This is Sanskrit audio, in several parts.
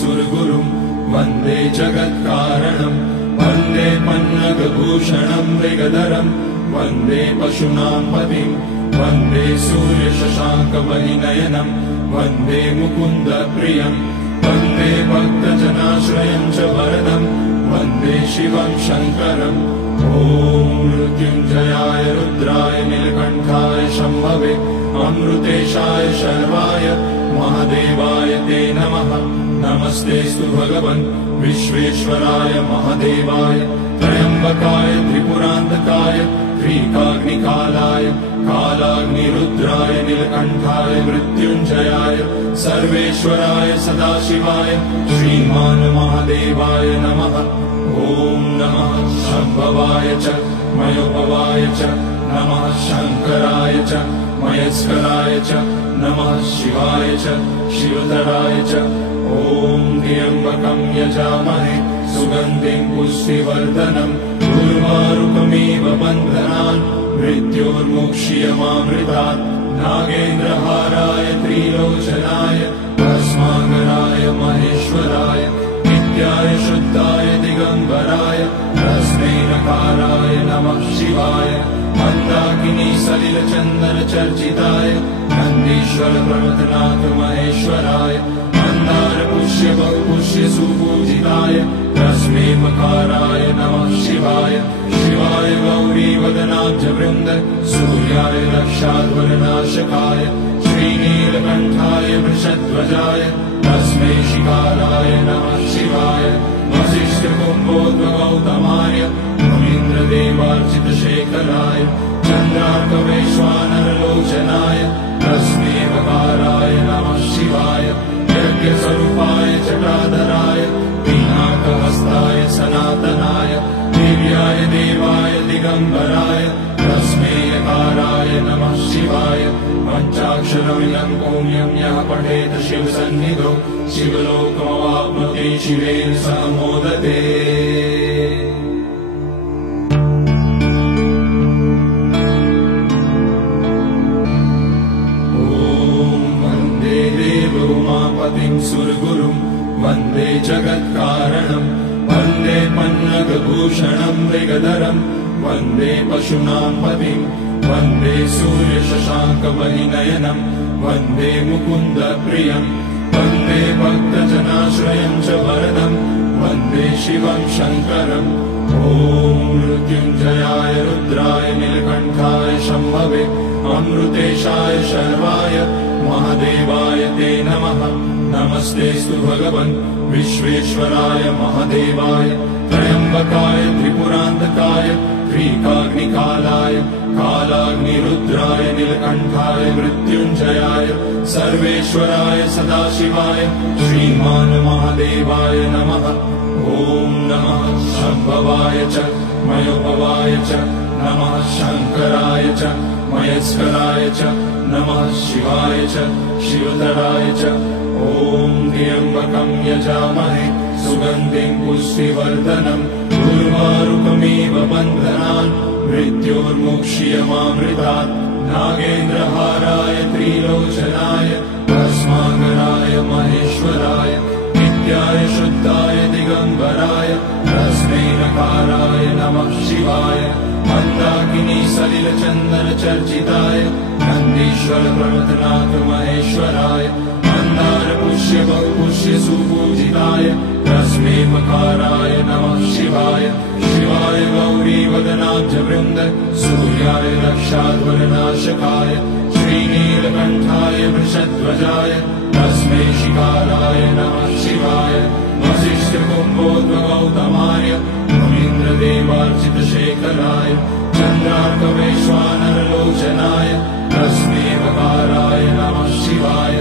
सुरगुरुं वन्दे जगत्कारणं वन्दे पन्नगभूषणं मृगधरं वन्दे पशूनां पतिं वन्दे सूर्यशशाङ्कवलिनयनं वन्दे मुकुन्दप्रियं वन्दे भक्तजनाश्रयं च वरदं वन्दे शिवं शङ्करम् ॐ मृत्युञ्जयाय रुद्राय नीलकण्ठाय शम्भवे अमृतेशाय शर्वाय महादेवाय ते नमः। नमस्तेऽस्तु भगवन् विश्वेश्वराय महादेवाय त्र्यम्बकाय त्रिपुरान्तकाय त्रिकाग्निकालाय कालाग्निरुद्राय नीलकण्ठाय मृत्युञ्जयाय सर्वेश्वराय सदाशिवाय श्रीमान् महादेवाय नमः। ॐ नमः शम्भवाय च मयोपवाय च नमः शङ्कराय च मयस्कराय च नमः शिवाय च शिवधराय च ॐ त्र्यम्बकं यजामहे सुगन्धिं पुष्टिवर्धनम् उर्वारुकमिव बन्धनान् मृत्योर्मुक्ष्यमामृतात् नागेन्द्रहाराय त्रिलोचनाय भस्माकराय महेश्वराय नित्याय शुद्धाय दिगम्बराय तस्मै नकाराय नमः शिवाय मन्दाकिनी सलिलचन्दनचर्चिताय नन्दीश्वर प्रमथनाथ महेश्वराय मन्दार पुष्य बहुपुष्य सुपूजिताय तस्मै मकाराय नमः शिवाय शिवाय गौरीवदनाब्जवृन्द सूर्याय रक्षाध्वरनाशकाय श्रीनीलकण्ठाय वृषध्वजाय तस्मै शिकाराय नमः शिवाय वसिष्ठकुम्भोद्भगौतमाय मुनीन्द्रदेवार्चितशेखराय चन्द्रार्कवैश्वानरलोचनाय तस्मै वकाराय नमः शिवाय यज्ञस्वरूपाय जटाधराय पिनाकहस्ताय सनातनाय दिव्याय देवाय दिगम्बराय तस्मै यकाराय नमः शिवाय पञ्चाक्षरमिदं पुण्यं यः पठेत शिवसन्निधौ शिवलोकमवाप्नोति शिवेन सह मोदते। उमापतिं सुरगुरुं वन्दे जगत्कारणं वन्दे पन्नगभूषणं मृगधरं वन्दे पशूनां पतिं वन्दे सूर्यशशाङ्कवलिनयनं वन्दे मुकुन्दप्रियं वन्दे भक्तजनाश्रयं च वरदं वन्दे शिवं शङ्करम् ॐ मृत्युञ्जयाय रुद्राय नीलकण्ठाय शम्भवे अमृतेशाय शर्वाय महादेवाय ते नमः। नमस्तेऽस्तु भगवन् विश्वेश्वराय महादेवाय त्र्यम्बकाय त्रिपुरान्तकाय त्रिकाग्निकालाय कालाग्निरुद्राय नीलकण्ठाय मृत्युञ्जयाय सर्वेश्वराय सदाशिवाय श्रीमान् महादेवाय नमः। ॐ नमः शम्भवाय च मयोपवाय च नमः शङ्कराय च मयस्कराय च नमः शिवाय च शिवधराय च ॐ त्र्यम्बकं यजामहे सुगन्धिं पुष्टिवर्धनम् उर्वारुकमिव बन्धनान् मृत्योर्मुक्ष्यमामृतात् नागेन्द्रहाराय त्रिलोचनाय भस्माकराय महेश्वराय नित्याय शुद्धाय दिगम्बराय तस्मै नकाराय नमः शिवाय मन्दाकिनी सलिलचन्दनचर्चिताय नन्दीश्वर प्रमथनाथ महेश्वराय मन्दार पुष्य बहुपुष्य सुपूजिताय तस्मै मकाराय नमः शिवाय शिवाय गौरीवदनाब्जवृन्द सूर्याय रक्षाध्वरनाशकाय श्रीनीलकण्ठाय वृषध्वजाय तस्मै शिकाराय नमः शिवाय वसिष्ठकुम्भोद्भगौतमाय मुनीन्द्रदेवार्चितशेखराय चन्द्रार्कवैश्वानरलोचनाय तस्मै वकाराय नमः शिवाय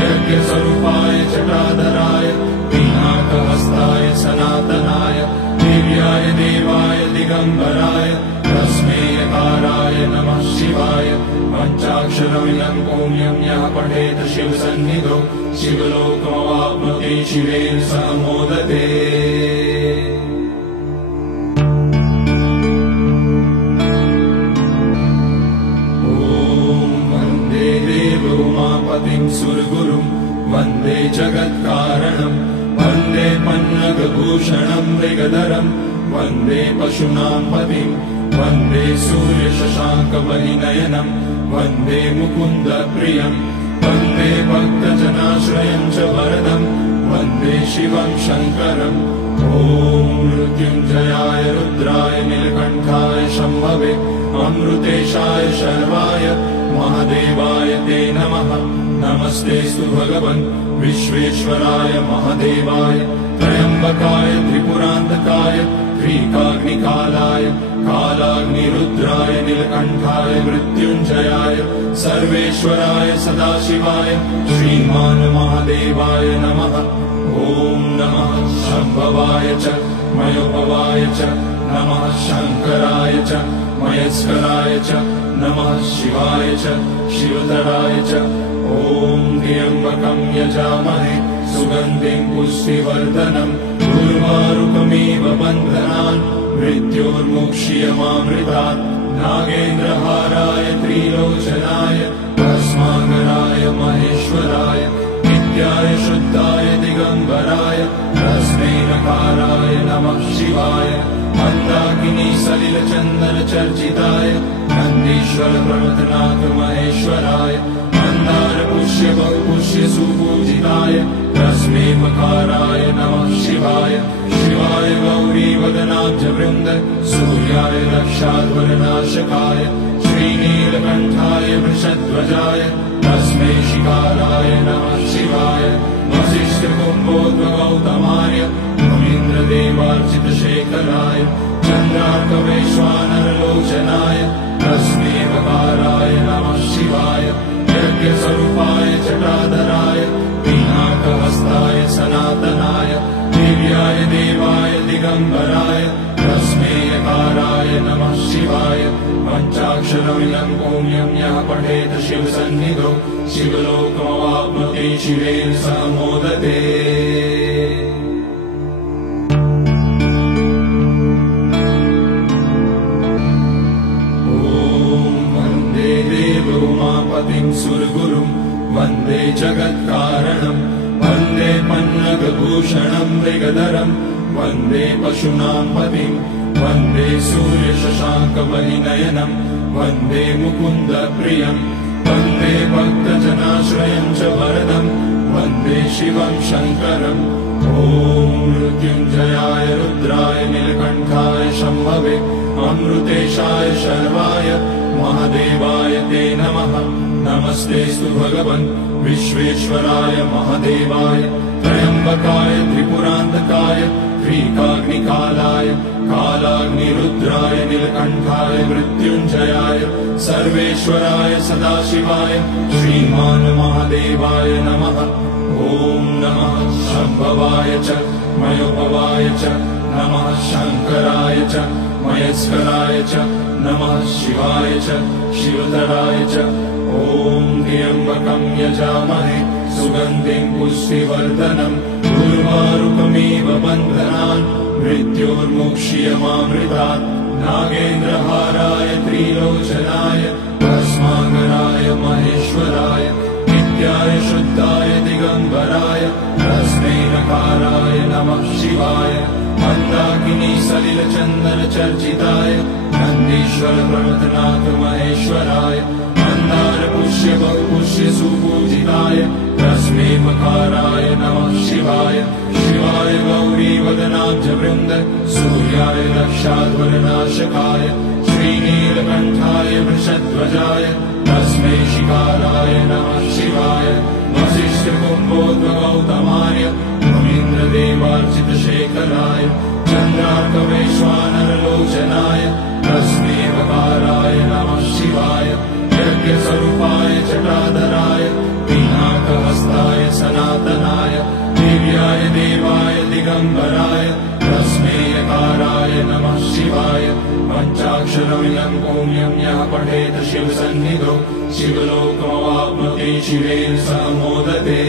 यज्ञस्वरूपाय जटाधराय पिनाकहस्ताय सनातनाय दिव्याय देवाय दिगम्बराय तस्मै यकाराय नमः शिवाय पञ्चाक्षरमिदं पुण्यं यः पठेत शिवसन्निधौ शिवलोकमवाप्नोति शिवेन सह मोदते। उमापतिं सुरगुरुं वन्दे जगत्कारणं वन्दे पशूनां पतिम् वन्दे सूर्यशशाङ्कवलिनयनम् वन्दे मुकुन्दप्रियम् वन्दे भक्तजनाश्रयम् च वरदम् वन्दे शिवं शङ्करम् ॐ मृत्युञ्जयाय रुद्राय नीलकण्ठाय शम्भवे अमृतेशाय शर्वाय महादेवाय ते नमः नमस्तेऽस्तु भगवन् विश्वेश्वराय महादेवाय त्र्यम्बकाय त्रिपुरान्तकाय त्रिकाग्निकालाय कालाग्निरुद्राय नीलकण्ठाय मृत्युञ्जयाय सर्वेश्वराय सदाशिवाय श्रीमान् महादेवाय नमः ॐ नमः शम्भवाय च मयोपवाय च नमः शङ्कराय च मयस्कराय च नमः शिवाय च शिवतराय च ॐ त्र्यम्बकं यजामहे सुगन्धिं पुष्टिवर्धनम् उर्वारुकमिव बन्धनान् मृत्योर्मुक्ष्यमामृतात् नागेन्द्रहाराय त्रिलोचनाय भस्माकराय महेश्वराय नित्याय शुद्धाय दिगम्बराय तस्मै नकाराय नमः शिवाय मन्दाकिनी सलिलचन्दनचर्चिताय नन्दीश्वर प्रमथनाथ महेश्वराय मन्दारपुष्य बहुपुष्य सुपूजिताय तस्मै मकाराय नमः शिवाय शिवाय गौरीवदनाब्जवृन्द सूर्याय रक्षाध्वरनाशकाय श्रीनीलकण्ठाय वृषध्वजाय तस्मै शिकाराय नमः शिवाय वसिष्ठकुम्भोद्भगौतमाय मुनीन्द्रदेवार्चितशेखराय चन्द्रार्कवैश्वानरलोचनाय तस्मै वकाराय नमः शिवाय यज्ञस्वरूपाय जटाधराय पिनाकहस्ताय सनातनाय दिव्याय देवाय दिगम्बराय तस्मै यकाराय नमः शिवाय पञ्चाक्षरमिदं पुण्यं यः पठेत् शिवसन्निधौ शिवलोकमवाप्नोति शिवेन सह मोदते उमापतिं सुरगुरुं वन्दे जगत्कारणं वन्दे पन्नगभूषणं मृगधरं वन्दे पशूनां पतिं वन्दे सूर्यशशाङ्कवलिनयनं वन्दे मुकुन्दप्रियं वन्दे भक्तजनाश्रयं च वरदं वन्दे शिवं शङ्करम् ॐ मृत्युञ्जयाय रुद्राय नीलकण्ठाय शम्भवे अमृतेशाय शर्वाय महादेवाय ते नमः नमस्तेऽस्तु भगवन् विश्वेश्वराय महादेवाय त्र्यम्बकाय त्रिपुरान्तकाय त्रिकाग्निकालाय कालाग्निरुद्राय नीलकण्ठाय मृत्युञ्जयाय सर्वेश्वराय सदाशिवाय श्रीमान् महादेवाय नमः ॐ नमः शम्भवाय च मयोपवाय च नमः शङ्कराय च मयस्कराय च नमः शिवाय च शिवतराय च ॐ त्र्यम्बकं यजामहे सुगन्धिं पुष्टिवर्धनम् उर्वारुकमिव बन्धनान् मृत्योर्मुक्ष्यमामृतात् नागेन्द्रहाराय त्रिलोचनाय भस्माकराय महेश्वराय नित्याय शुद्धाय दिगम्बराय तस्मै नकाराय नमः शिवाय मन्दाकिनी सलिलचन्दनचर्चिताय नन्दीश्वर प्रमथनाथ महेश्वराय मन्दारपुष्य बहुपुष्य सुपूजिताय तस्मै मकाराय नमः शिवाय शिवाय गौरीवदनाब्जवृन्द सूर्याय रक्षाध्वरनाशकाय श्रीनीलकण्ठाय वृषध्वजाय तस्मै शिकाराय नमः शिवाय वसिष्ठकुम्भोद्भगौतमाय मुनीन्द्रदेवार्चितशेखराय चन्द्रार्कवैश्वानरलोचनाय तस्मै वकाराय नमः शिवाय यज्ञस्वरूपाय जटाधराय पिनाकहस्ताय सनातनाय दिव्याय देवाय दिगम्बराय तस्मै यकाराय नमः शिवाय पञ्चाक्षरमिदं पुण्यं यः पठेत् शिवसन्निधौ शिवलोकमवाप्नोति शिवेन सह मोदते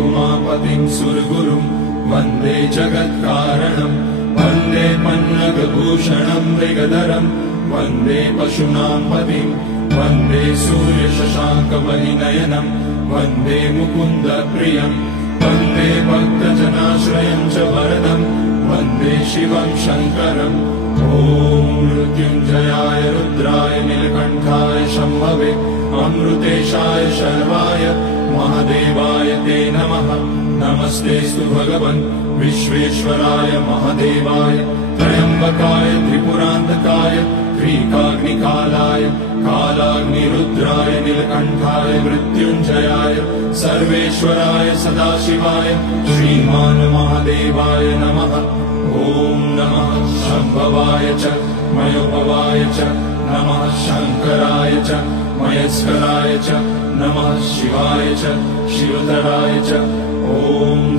उमापतिं सुरगुरुं वन्दे जगत्कारणं वन्दे पन्नगभूषणं मृगधरं वन्दे पशूनां पतिं वन्दे सूर्यशशाङ्कवलिनयनम् वन्दे मुकुन्दप्रियम् वन्दे भक्तजनाश्रयम् च वरदम् वन्दे शिवम् शङ्करम् ॐ मृत्युञ्जयाय रुद्राय नीलकण्ठाय शम्भवे अमृतेशाय शर्वाय महादेवाय ते नमः नमस्तेऽस्तु भगवन् विश्वेश्वराय महादेवाय त्र्यम्बकाय त्रिपुरान्तकाय त्रिकाग्निकालाय कालाग्निरुद्राय नीलकण्ठाय मृत्युञ्जयाय सर्वेश्वराय सदाशिवाय श्रीमान् महादेवाय नमः ॐ नमः शम्भवाय च मयोभवाय च नमः शङ्कराय च मयस्कराय च नमः शिवाय च शिवतराय च ॐ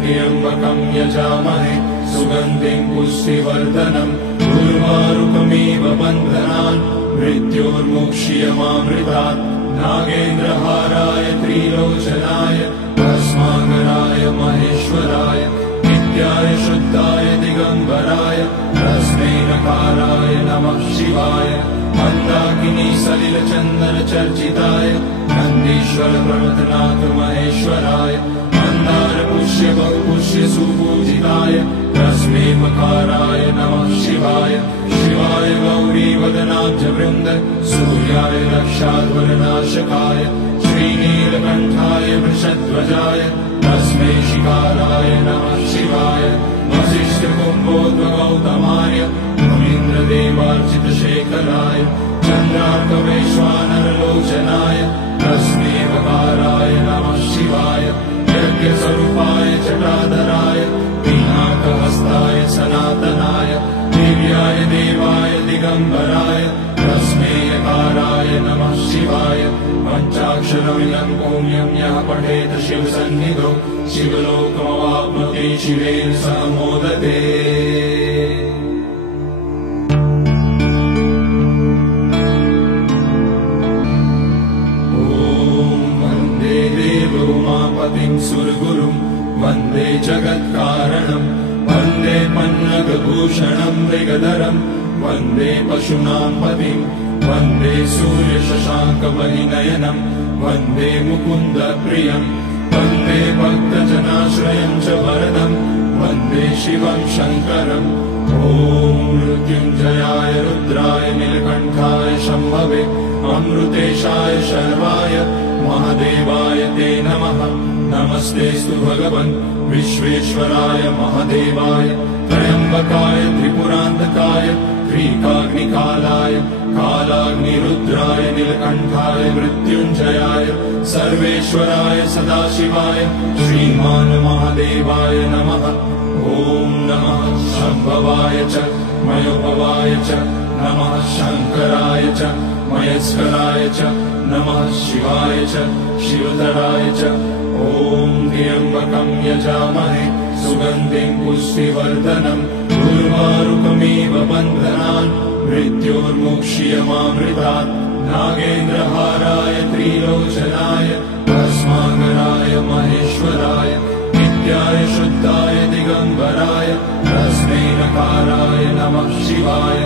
त्र्यम्बकम् यजामहे सुगन्धिम् पुष्टिवर्धनम् उर्वारुकमिव बन्धनान् मृत्योर्मुक्ष्यमामृतात् नागेन्द्रहाराय त्रिलोचनाय भस्माकराय महेश्वराय नित्याय शुद्धाय दिगम्बराय तस्मै नकाराय नमः शिवाय मन्दाकिनी सलिलचन्दनचर्चिताय नन्दीश्वर प्रमथनाथ महेश्वराय मन्दार पुष्य बहुपुष्य सुपूजिताय तस्मै मकाराय नमः शिवाय शिवाय गौरीवदनाब्जवृन्द सूर्याय रक्षाध्वरनाशकाय श्रीनीलकण्ठाय वृषध्वजाय तस्मै शिकाराय नमः शिवाय वसिष्ठकुम्भोद्भगौतमाय मुनीन्द्रदेवार्चितशेखराय चन्द्रार्कवैश्वानरलोचनाय तस्मै वकाराय नमः शिवाय यज्ञस्वरूपाय जटाधराय पिनाकहस्ताय सनातनाय दिव्याय देवाय दिगम्बराय तस्मै यकाराय नमः शिवाय पञ्चाक्षरमिदम् पुण्यम् यः पठेत शिवसन्निधौ शिवलोकमवाप्नोति शिवेन सह मोदते उमापतिम् सुरगुरुम् वन्दे जगत्कारणम् वन्दे पन्नगभूषणम् मृगधरम् वन्दे पशूनाम् पतिम् वन्दे सूर्यशशाङ्कवलिनयनम् वन्दे मुकुन्दप्रियम् वन्दे भक्तजनाश्रयम् च वरदम् वन्दे शिवम् शङ्करम् ॐ मृत्युञ्जयाय रुद्राय नीलकण्ठाय शम्भवे अमृतेशाय शर्वाय महादेवाय ते नमः नमस्तेऽस्तु भगवन् विश्वेश्वराय महादेवाय त्र्यम्बकाय त्रिपुरान्तकाय त्रिकाग्निकालाय कालाग्निरुद्राय नीलकण्ठाय मृत्युञ्जयाय सर्वेश्वराय सदाशिवाय श्रीमान् महादेवाय नमः ॐ नमः शम्भवाय च मयोभवाय च नमः शङ्कराय च मयस्कराय च नमः शिवाय च शिवतराय च ॐ त्र्यम्बकम् यजामहे सुगन्धिम् पुष्टिवर्धनम् उर्वारुकमिव बन्धनान् मृत्योर्मुक्ष्यमामृतात् नागेन्द्रहाराय त्रिलोचनाय भस्माकराय महेश्वराय नित्याय शुद्धाय दिगम्बराय तस्मै नकाराय नमः शिवाय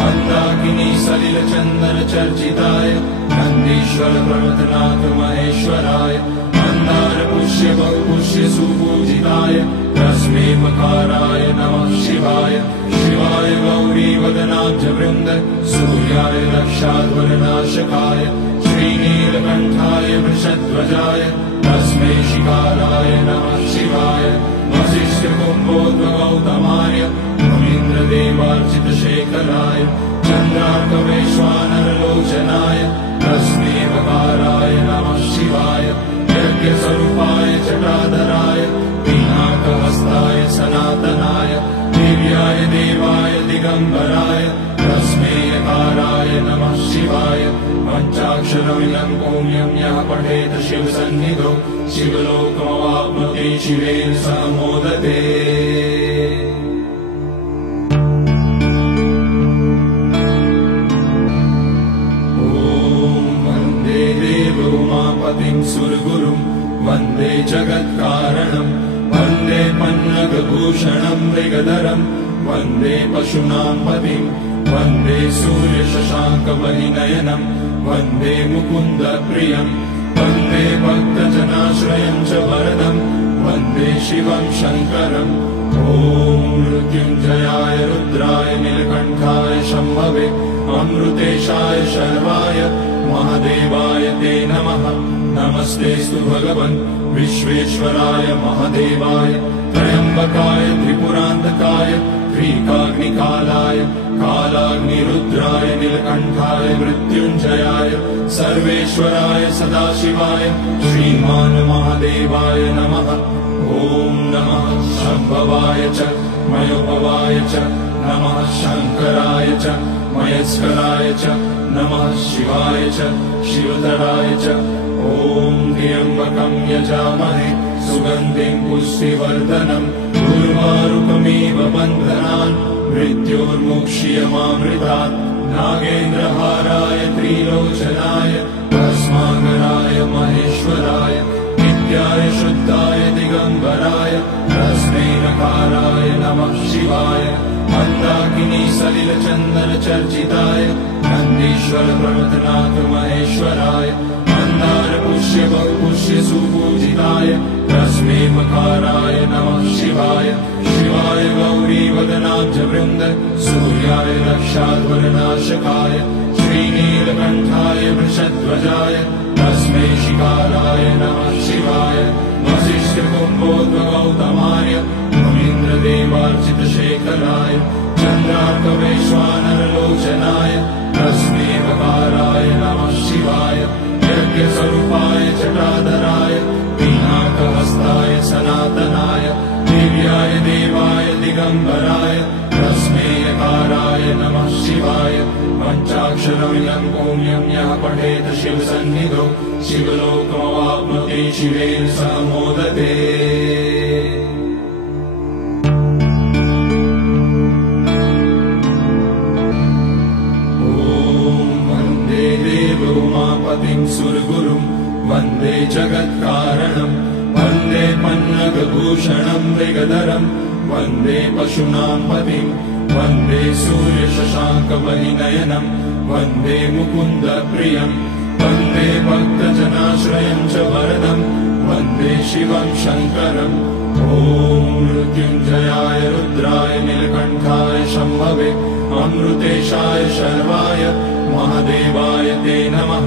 मन्दाकिनी सलिलचन्दनचर्चिताय नन्दीश्वर प्रमथनाथ महेश्वराय मन्दार पुष्य बहुपुष्य सुपूजिताय तस्मै मकाराय नमः शिवाय शिवाय गौरीवदनाब्जवृन्द सूर्याय रक्षाध्वरनाशकाय श्रीनीलकण्ठाय वृषध्वजाय तस्मै शिकाराय नमः शिवाय वसिष्ठकुम्भोद्भगौतमाय मुनीन्द्रदेवार्चितशेखराय चन्द्रार्कवैश्वानरलोचनाय तस्मै वकाराय नमः शिवाय यज्ञस्वरूपाय जटाधराय पिनाकहस्ताय सनातनाय दिव्याय देवाय दिगम्बराय तस्मै यकाराय नमः शिवाय पञ्चाक्षरमिदम् पुण्यम् यः पठेत शिवसन्निधौ शिवलोकमवाप्नोति शिवेन सह मोदते उमापतिम् सुरगुरुम् वन्दे जगत्कारणम् वन्दे पन्नगभूषणम् मृगधरम् वन्दे पशूनाम् पतिम् वन्दे सूर्यशशाङ्कवलिनयनम् वन्दे मुकुन्दप्रियम् वन्दे भक्तजनाश्रयं च वरदम् वन्दे शिवं शङ्करम् ॐ मृत्युञ्जयाय रुद्राय नीलकण्ठाय शम्भवे अमृतेशाय शर्वाय महादेवाय ते नमः नमस्तेऽस्तु भगवन् विश्वेश्वराय महादेवाय त्र्यम्बकाय त्रिपुरान्तकाय त्रिकाग्निकालाय कालाग्निरुद्राय नीलकण्ठाय मृत्युञ्जयाय सर्वेश्वराय सदाशिवाय श्रीमान् महादेवाय नमः ॐ नमः शम्भवाय च मयोपवाय च नमः शङ्कराय च मयस्कराय च नमः शिवाय च शिवतराय च ॐ त्र्यम्बकं यजामहे सुगन्धिं पुष्टिवर्धनम् उर्वारुकमिव बन्धनान् मृत्योर्मुक्ष्यमामृतात् नागेन्द्रहाराय त्रिलोचनाय भस्माकराय महेश्वराय नित्याय शुद्धाय दिगम्बराय तस्मै नकाराय नमः शिवाय मन्दाकिनी सलिलचन्दनचर्चिताय नन्दीश्वर प्रमथनाथ महेश्वराय मन्दार पुष्य बहुपुष्य सुपूजिताय तस्मै मकाराय नमः शिवाय शिवाय गौरीवदनाब्जवृन्द सूर्याय रक्षाध्वरनाशकाय श्रीनीलकण्ठाय वृषध्वजाय तस्मै शिकाराय नमः शिवाय वसिष्ठकुम्भोद्भगौतमाय मुनीन्द्रदेवार्चितशेखराय चन्द्रार्कवैश्वानरलोचनाय तस्मै वकाराय नमः शिवाय यज्ञस्वरूपाय जटाधराय पिनाकहस्ताय सनातनाय दिव्याय देवाय दिगम्बराय तस्मै यकाराय नमः शिवाय पञ्चाक्षरं यं पुण्यं यः पठेत् शिवसन्निधौ शिवलोकमवाप्नोति शिवेन सह मोदते उमापतिं सुरगुरुं वन्दे जगत्कारणं वन्दे पन्नगभूषणं मृगधरं वन्दे पशूनां पतिं वन्दे सूर्यशशाङ्कवलिनयनं वन्दे मुकुन्दप्रियं वन्दे भक्तजनाश्रयं च वरदं वन्दे शिवं शङ्करम् ॐ मृत्युञ्जयाय रुद्राय नीलकण्ठाय शम्भवे अमृतेशाय शर्वाय महादेवाय ते नमः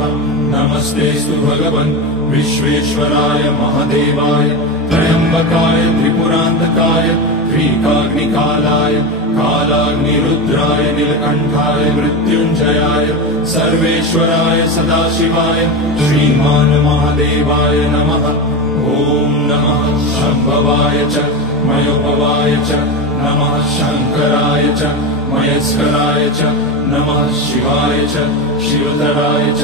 नमस्तेऽस्तु भगवन् विश्वेश्वराय महादेवाय त्र्यम्बकाय त्रिपुरान्तकाय त्रिकाग्निकालाय कालाग्निरुद्राय नीलकण्ठाय मृत्युञ्जयाय सर्वेश्वराय सदाशिवाय श्रीमान् महादेवाय नमः ॐ नमः शम्भवाय च मयोपवाय च नमः शङ्कराय च मयस्कराय च नमः शिवाय च शिवतराय च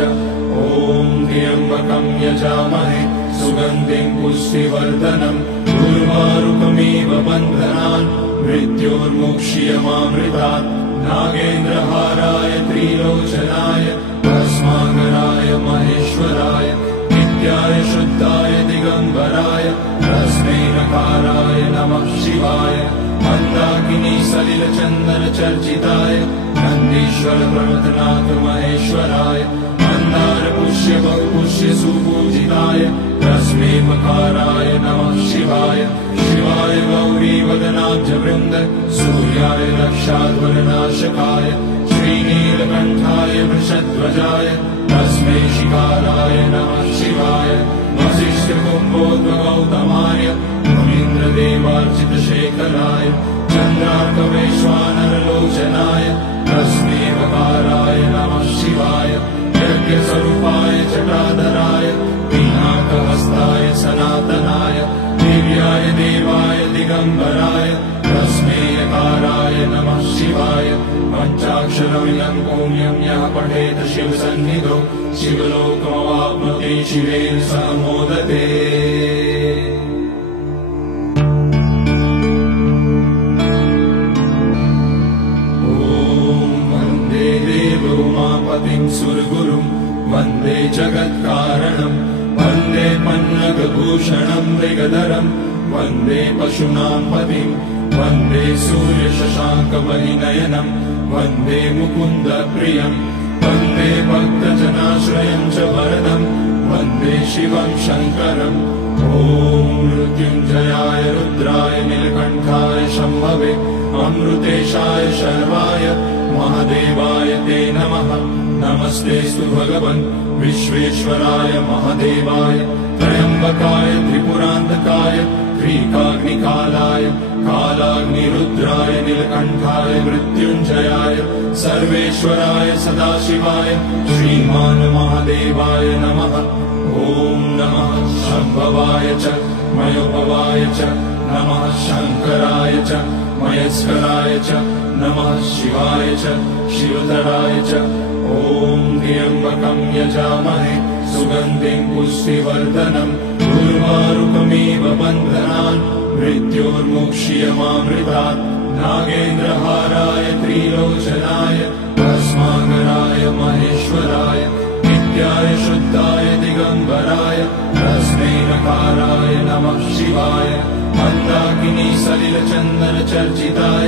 ॐ त्र्यम्बकं यजामहे सुगन्धिं पुष्टिवर्धनम् उर्वारुकमिव बन्धनान् मृत्योर्मुक्ष्यमामृतात् नागेन्द्रहाराय त्रिलोचनाय भस्माकराय महेश्वराय नित्याय शुद्धाय दिगम्बराय तस्मै नकाराय नमः शिवाय मन्दाकिनी सलिलचन्दनचर्चिताय नन्दीश्वर प्रमथनाथ महेश्वराय मन्दार पुष्य बहुपुष्य सुपूजिताय तस्मै मकाराय नमः शिवाय शिवाय गौरीवदनाब्जवृन्द सूर्याय रक्षाध्वरनाशकाय श्रीनीलकण्ठाय वृषध्वजाय तस्मै शिकाराय नमः शिवाय वसिष्ठकुम्भोद्भगौतमाय मुनीन्द्रदेवार्चितशेखराय चन्द्रार्कवैश्वानरलोचनाय तस्मै वकाराय नमः शिवाय यज्ञस्वरूपाय जटाधराय पिनाकहस्ताय सनातनाय दिव्याय देवाय दिगम्बराय तस्मै यकाराय नमः शिवाय पञ्चाक्षरं यं पुण्यं यः पठेत् शिवसन्निधौ शिवलोकमवाप्नोति शिवेन सह मोदते उमापतिं सुरगुरुं वन्दे जगत्कारणं वन्दे पन्नगभूषणं मृगधरं वन्दे पशूनां पतिं वन्दे सूर्यशशाङ्कवलिनयनं वन्दे मुकुन्दप्रियं वन्दे भक्तजनाश्रयं च वरदं वन्दे शिवं शङ्करम् ॐ मृत्युञ्जयाय रुद्राय नीलकण्ठाय शम्भवे अमृतेशाय शर्वाय महादेवाय ते नमः नमस्तेऽस्तु भगवन् विश्वेश्वराय महादेवाय त्र्यम्बकाय त्रिपुरान्तकाय त्रिकाग्निकालाय कालाग्निरुद्राय नीलकण्ठाय मृत्युञ्जयाय सर्वेश्वराय सदाशिवाय श्रीमान् महादेवाय नमः ॐ नमः शम्भवाय च मयोभवाय च नमः शङ्कराय च मयस्कराय च नमः शिवाय च शिवतराय च ॐ त्र्यम्बकं यजामहे सुगन्धिं पुष्टिवर्धनम् उर्वारुकमिव बन्धनान् मृत्योर्मुक्ष्यमामृतात् नागेन्द्रहाराय त्रिलोचनाय भस्माकराय महेश्वराय नित्याय शुद्धाय दिगम्बराय तस्मै नकाराय नमः शिवाय मन्दाकिनी सलिलचन्दनचर्चिताय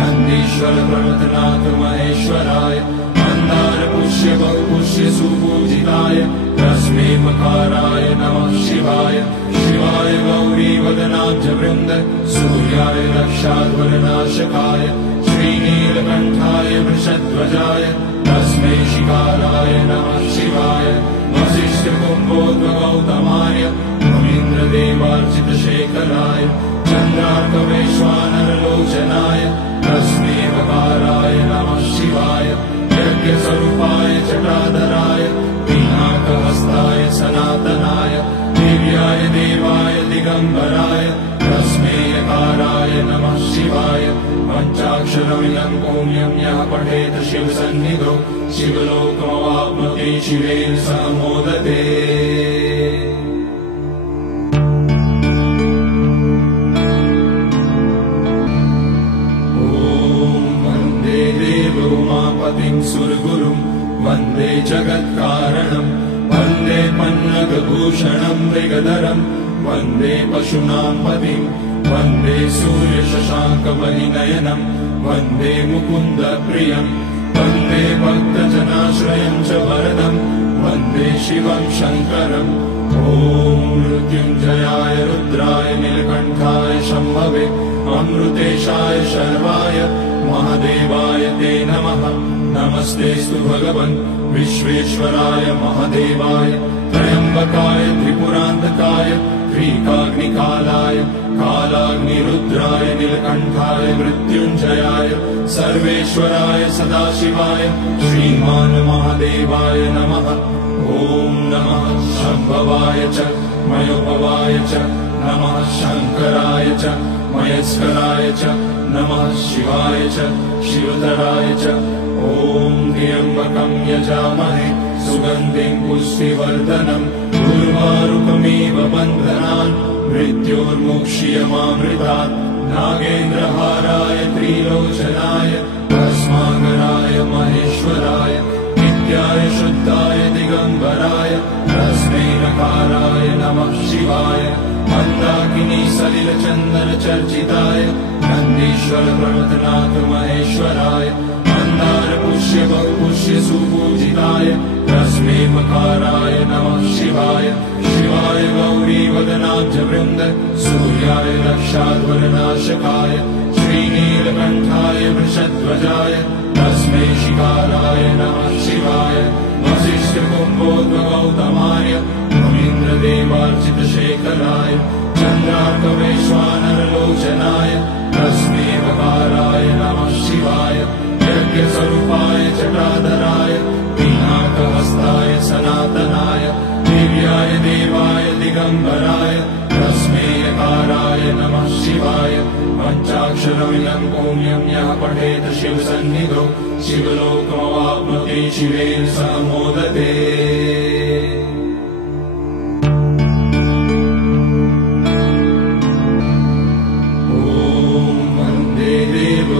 नन्दीश्वर प्रमथनाथ महेश्वराय मन्दार पुष्य बहुपुष्य सुपूजिताय तस्मै मकाराय नमः शिवाय शिवाय गौरीवदनाब्जवृन्द सूर्याय रक्षाध्वरनाशकाय श्रीनीलकण्ठाय वृषध्वजाय तस्मै शिकाराय नमः शिवाय वसिष्ठकुम्भोद्भगौतमाय मुनीन्द्रदेवार्चितशेखराय चन्द्रार्कवैश्वानरलोचनाय तस्मै वकाराय नमः शिवाय यज्ञस्वरूपाय जटाधराय पिनाकहस्ताय सनातनाय दिव्याय देवाय दिगम्बराय तस्मै यकाराय नमः शिवाय पञ्चाक्षरमिदं पुण्यं यः पठेत शिवसन्निधौ शिवलोकमवाप्नोति शिवेन सह मोदते उमापतिं सुरगुरुं वन्दे जगत्कारणं वन्दे पन्नगभूषणं मृगधरं वन्दे पशूनां पतिं वन्दे सूर्यशशाङ्कवलिनयनं वन्दे मुकुन्दप्रियं वन्दे भक्तजनाश्रयं च वरदं वन्दे शिवं शङ्करम् ॐ मृत्युञ्जयाय रुद्राय नीलकण्ठाय शम्भवे अमृतेशाय शर्वाय महादेवाय ते नमः नमस्तेऽस्तु भगवन् विश्वेश्वराय महादेवाय त्र्यम्बकाय त्रिपुरान्तकाय त्रिकाग्निकालाय कालाग्निरुद्राय नीलकण्ठाय मृत्युञ्जयाय सर्वेश्वराय सदाशिवाय श्रीमान् महादेवाय नमः ॐ नमः शम्भवाय च मयोभवाय च नमः शङ्कराय च मयस्कराय च नमः शिवाय च शिवतराय च ॐ त्र्यम्बकं यजामहे सुगन्धिं पुष्टिवर्धनम् उर्वारुकमिव बन्धनान् मृत्योर्मुक्ष्यमामृतात् नागेन्द्रहाराय त्रिलोचनाय भस्माकराय महेश्वराय नित्याय शुद्धाय दिगम्बराय तस्मै नकाराय नमः शिवाय मन्दाकिनी सलिलचन्दनचर्चिताय नन्दीश्वर प्रमथनाथ महेश्वराय मन्दार पुष्य बहुपुष्य सुपूजिताय तस्मै मकाराय नमः शिवाय शिवाय गौरीवदनाब्जवृन्द सूर्याय रक्षाध्वरनाशकाय श्रीनीलकण्ठाय वृषध्वजाय तस्मै शिकाराय नमः शिवाय वसिष्ठकुम्भोद्भगौतमाय मुनीन्द्रदेवार्चितशेखराय चन्द्रार्कवैश्वानरलोचनाय तस्मै वकाराय नमः शिवाय यज्ञस्वरूपाय जटाधराय पिनाकहस्ताय सनातनाय दिव्याय देवाय दिगम्बराय तस्मै यकाराय नमः शिवाय पञ्चाक्षरमिदं पुण्यं यः पठेत शिवसन्निधौ शिवलोकमवाप्नोति शिवेन सह मोदते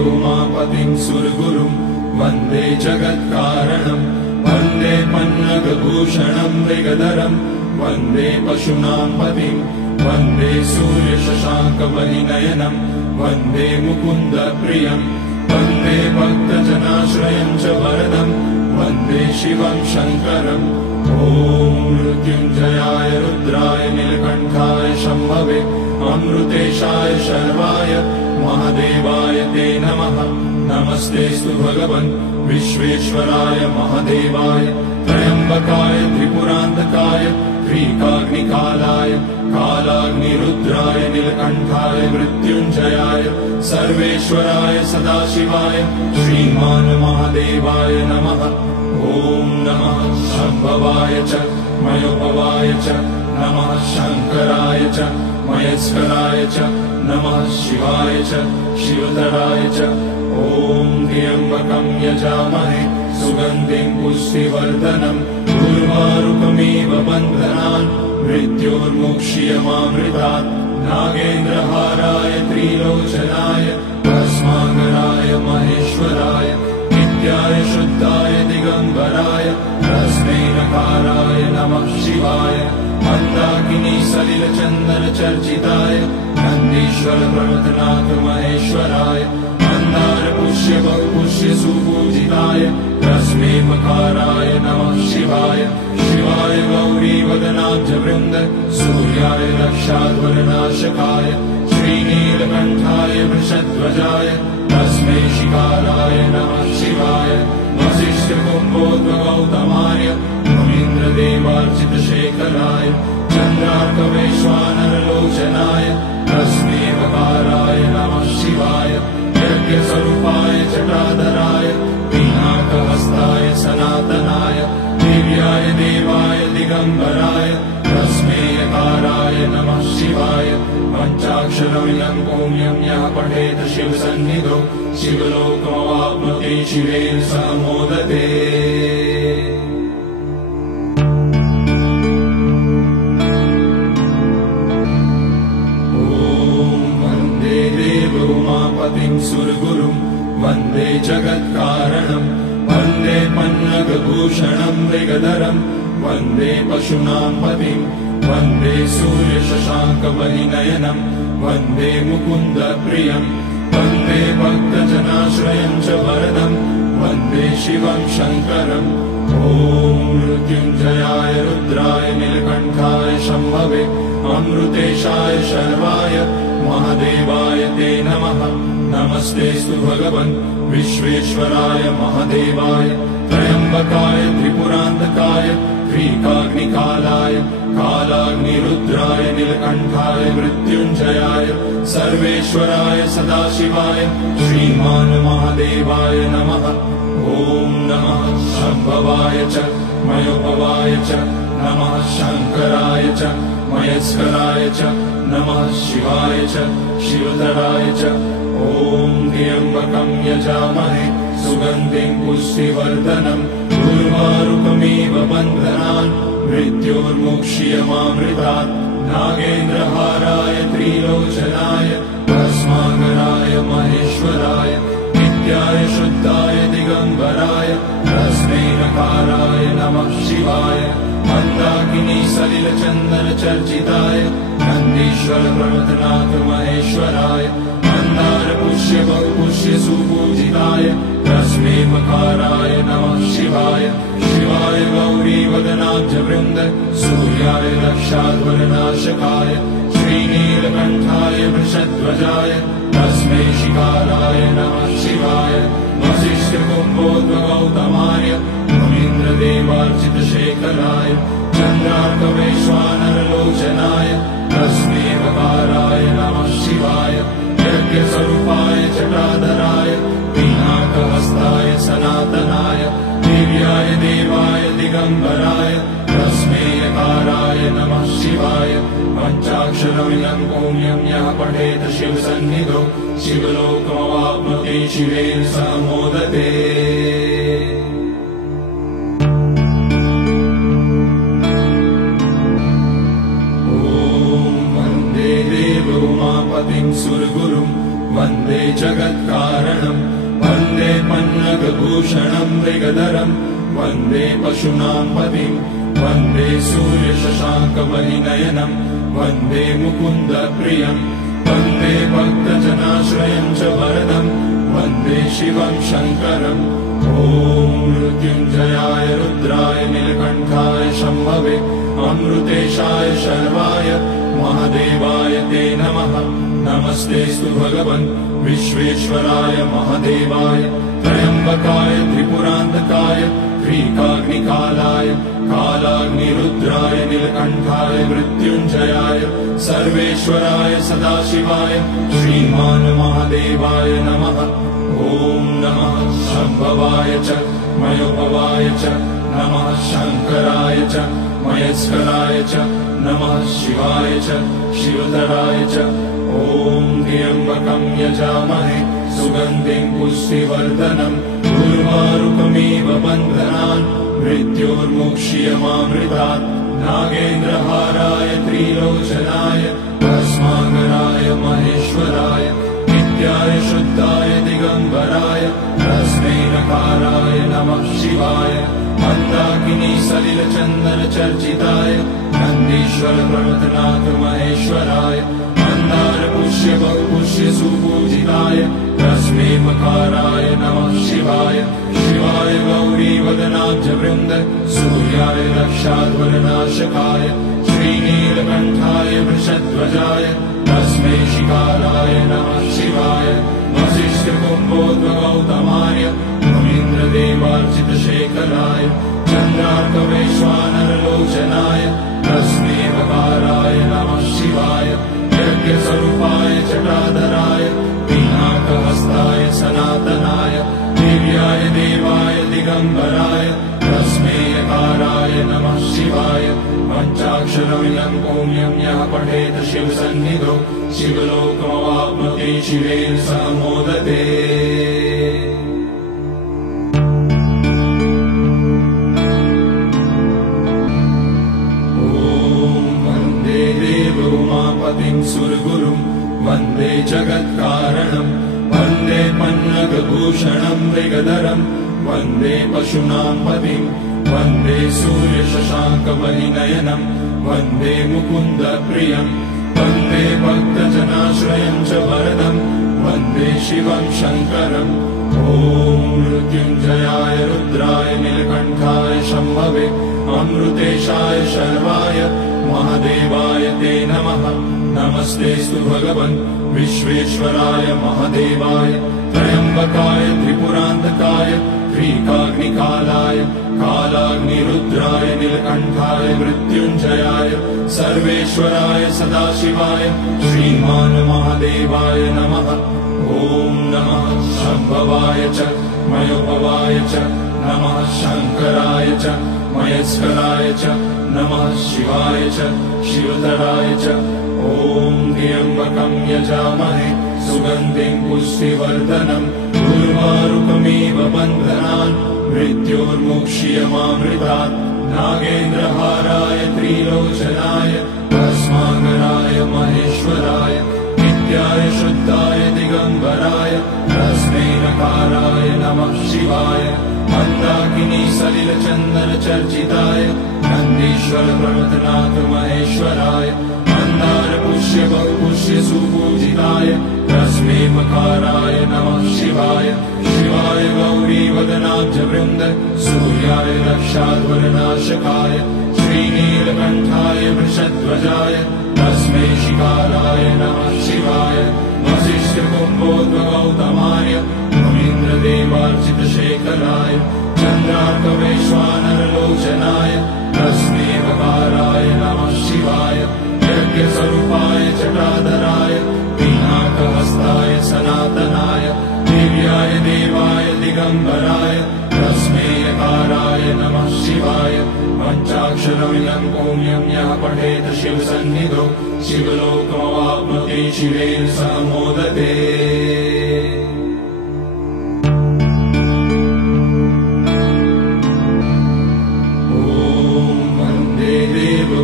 उमापतिं सुरगुरुं वन्दे जगत्कारणं वन्दे पन्नगभूषणं मृगधरं वन्दे पशूनां पतिं वन्दे सूर्यशशाङ्कवलिनयनं वन्दे मुकुन्दप्रियं वन्दे भक्तजनाश्रयं च वरदं वन्दे शिवं शङ्करम् ॐ मृत्युञ्जयाय रुद्राय नीलकण्ठाय शम्भवे अमृतेशाय शर्वाय महादेवाय ते नमः नमस्तेऽस्तु भगवन् विश्वेश्वराय महादेवाय त्र्यम्बकाय त्रिपुरान्तकाय त्रिकाग्निकालाय कालाग्निरुद्राय नीलकण्ठाय मृत्युञ्जयाय सर्वेश्वराय सदाशिवाय श्रीमान् महादेवाय नमः ॐ नमः शम्भवाय च मयोपवाय च नमः शङ्कराय च मयस्कराय च नमः शिवाय च शिवतराय च ॐ त्र्यम्बकं यजामहे सुगन्धिं पुष्टिवर्धनम् उर्वारुकमिव बन्धनान् मृत्योर्मुक्ष्यमामृतात् नागेन्द्रहाराय त्रिलोचनाय भस्माकराय महेश्वराय नित्याय शुद्धाय दिगम्बराय तस्मै नकाराय नमः शिवाय मन्दाकिनी सलिलचन्दनचर्चिताय नन्दीश्वर प्रमथनाथ महेश्वराय मन्दार पुष्य बहुपुष्य सुपूजिताय तस्मै मकाराय नमः शिवाय शिवाय गौरीवदनाब्जवृन्द सूर्याय रक्षाध्वरनाशकाय श्रीनीलकण्ठाय वृषध्वजाय तस्मै शिकाराय नमः शिवाय वसिष्ठकुम्भोद्भगौतमाय मुनीन्द्रदेवार्चितशेखराय चन्द्रार्कवैश्वानरलोचनाय तस्मै वकाराय नमः शिवाय यज्ञस्वरूपाय जटाधराय पिनाकहस्ताय सनातनाय दिव्याय देवाय दिगम्बराय तस्मै यकाराय नमः शिवाय पञ्चाक्षरमिदं पुण्यं यः पठेत् शिवसन्निधौ शिवलोकमवाप्नोति शिवेन सह मोदते उमापतिं सुरगुरुं वन्दे जगत्कारणं वन्दे पन्नगभूषणं मृगधरं वन्दे पशूनां पतिं वन्दे सूर्यशशाङ्कपरिनयनं वन्दे मुकुन्दप्रियं वन्दे भक्तजनाश्रयं च वरदं वन्दे शिवं शङ्करम् ॐ मृत्युञ्जयाय रुद्राय नीलकण्ठाय शम्भवे अमृतेशाय शर्वाय महादेवाय ते नमः नमस्तेऽस्तु भगवन् विश्वेश्वराय महादेवाय त्र्यम्बकाय त्रिपुरान्तकाय त्रिकाग्निकालाय कालाग्निरुद्राय नीलकण्ठाय मृत्युञ्जयाय सर्वेश्वराय सदाशिवाय श्रीमान् महादेवाय नमः ॐ नमः शम्भवाय च मयोपवाय च नमः शङ्कराय च मयस्कराय च नमः शिवाय च शिवतराय च ॐ त्र्यम्बकं यजामहे सुगन्धिं पुष्टिवर्धनम् उर्वारुकमिव बन्धनान् मृत्योर्मुक्ष्यमामृतात् नागेन्द्रहाराय त्रिलोचनाय भस्माकराय महेश्वराय नित्याय शुद्धाय दिगम्बराय तस्मै नकाराय नमः शिवाय मन्दाकिनी सलिलचन्दनचर्चिताय नन्दीश्वर प्रमथनाथ महेश्वराय मन्दार पुष्य बहुपुष्य सुपूजिताय तस्मै मकाराय नमः शिवाय शिवाय गौरीवदनाब्जवृन्द सूर्याय रक्षाध्वरनाशकाय श्रीनीलकण्ठाय वृषध्वजाय तस्मै शिकाराय नमः शिवाय वसिष्ठकुम्भोद्भगौतमाय मुनीन्द्रदेवार्चितशेखराय चन्द्रार्कवैश्वानरलोचनाय तस्मै वकाराय नमः शिवाय यज्ञस्वरूपाय जटाधराय पिनाकहस्ताय सनातनाय दिव्याय देवाय दिगम्बराय तस्मै यकाराय नमः शिवाय पञ्चाक्षरमिदं पुण्यं यः पठेत् शिवसन्निधौ शिवलोकमवाप्नोति शिवेन सह मोदते उमापतिं सुरगुरुं वन्दे जगत्कारणं वन्दे पन्नगभूषणं मृगधरं वन्दे पशूनां पतिं वन्दे सूर्यशशाङ्कपरिनयनं वन्दे मुकुन्दप्रियं वन्दे भक्तजनाश्रयं च वरदं वन्दे शिवं शङ्करम् ॐ मृत्युञ्जयाय रुद्राय नीलकण्ठाय शम्भवे अमृतेशाय शर्वाय महादेवाय ते नमः नमस्तेऽस्तु भगवन् विश्वेश्वराय महादेवाय त्र्यम्बकाय त्रिपुरान्तकाय त्रिकाग्निकालाय कालाग्निरुद्राय नीलकण्ठाय मृत्युञ्जयाय सर्वेश्वराय सदाशिवाय श्रीमान् महादेवाय नमः ॐ नमः शम्भवाय च मयोभवाय च नमः शङ्कराय च मयस्कराय च नमः शिवाय च शिवधराय च ॐ त्र्यम्बकं यजामहे सुगन्धिं पुष्टिवर्धनम् उर्वारुकमिव बन्धनान् मृत्योर्मुक्ष्यमामृतात् नागेन्द्रहाराय त्रिलोचनाय भस्माकराय महेश्वराय नित्याय शुद्धाय दिगम्बराय तस्मै नकाराय नमः शिवाय मन्दाकिनी सलिलचन्दन चर्चिताय नन्दीश्वर प्रमथनाथ महेश्वराय मन्दार पुष्य बहुपुष्य सुपूजिताय तस्मै मकाराय नमः शिवाय शिवाय गौरी वदनाब्जवृन्द सूर्याय रक्षाध्वरनाशकाय श्रीनीलकण्ठाय वृषध्वजाय तस्मै शिकाराय नमः शिवाय वसिष्ठकुम्भोद्भगौतमाय मुनीन्द्रदेवार्चितशेखराय चन्द्रार्कवैश्वानरलोचनाय तस्मै वकाराय नमः शिवाय यज्ञस्वरूपाय जटाधराय पिनाकहस्ताय सनातनाय दिव्याय देवाय दिगम्बराय तस्मै यकाराय नमः शिवाय पञ्चाक्षरमिदं पुण्यं यः पठेत शिवसन्निधौ शिवलोकमवाप्नोति शिवेन सह मोदते उमापतिं सुरगुरुं वन्दे जगत्कारणं वन्दे पन्नगभूषणं मृगधरं वन्दे पशूनां पतिं वन्दे सूर्यशशाङ्कवलिनयनं वन्दे मुकुन्दप्रियं वन्दे भक्तजनाश्रयं च वरदं वन्दे शिवं शङ्करम् ॐ मृत्युञ्जयाय रुद्राय नीलकण्ठाय शम्भवे अमृतेशाय शर्वाय महादेवाय ते नमः नमस्तेऽस्तु भगवन् विश्वेश्वराय महादेवाय त्र्यम्बकाय त्रिपुरान्तकाय त्रिकाग्निकालाय कालाग्निरुद्राय नीलकण्ठाय मृत्युञ्जयाय सर्वेश्वराय सदाशिवाय श्रीमान् महादेवाय नमः ॐ नमः शम्भवाय च मयोभवाय च नमः शङ्कराय च मयस्कराय च नमः शिवाय च शिवधराय च ॐ त्र्यम्बकं यजामहे सुगन्धिं पुष्टिवर्धनम् उर्वारुकमिव बन्धनान् मृत्योर्मुक्ष्यमामृतात् नागेन्द्रहाराय त्रिलोचनाय भस्माकराय महेश्वराय नित्याय शुद्धाय दिगम्बराय तस्मै नकाराय नमः शिवाय मन्दाकिनी सलिलचन्दन चर्चिताय नन्दीश्वर प्रमथनाथ महेश्वराय मन्दार पुष्य बहुपुष्य सुपूजिताय तस्मै मकाराय नमः शिवाय शिवाय गौरी वदनाब्जवृन्द सूर्याय रक्षाध्वरनाशकाय श्रीनीलकण्ठाय वृषध्वजाय तस्मै शिकाराय नमः शिवाय वसिष्ठकुम्भोद्भगौतमाय मुनीन्द्रदेवार्चितशेखराय चन्द्रार्कवैश्वानरलोचनाय तस्मै वकाराय नमः शिवाय यज्ञस्वरूपाय जटाधराय पिनाकहस्ताय सनातनाय दिव्याय देवाय दिगम्बराय तस्मै यकाराय नमः शिवाय पञ्चाक्षरमिदं पुण्यं यः पठेत शिवसन्निधौ शिवलोकमवाप्नोति शिवेन सह मोदते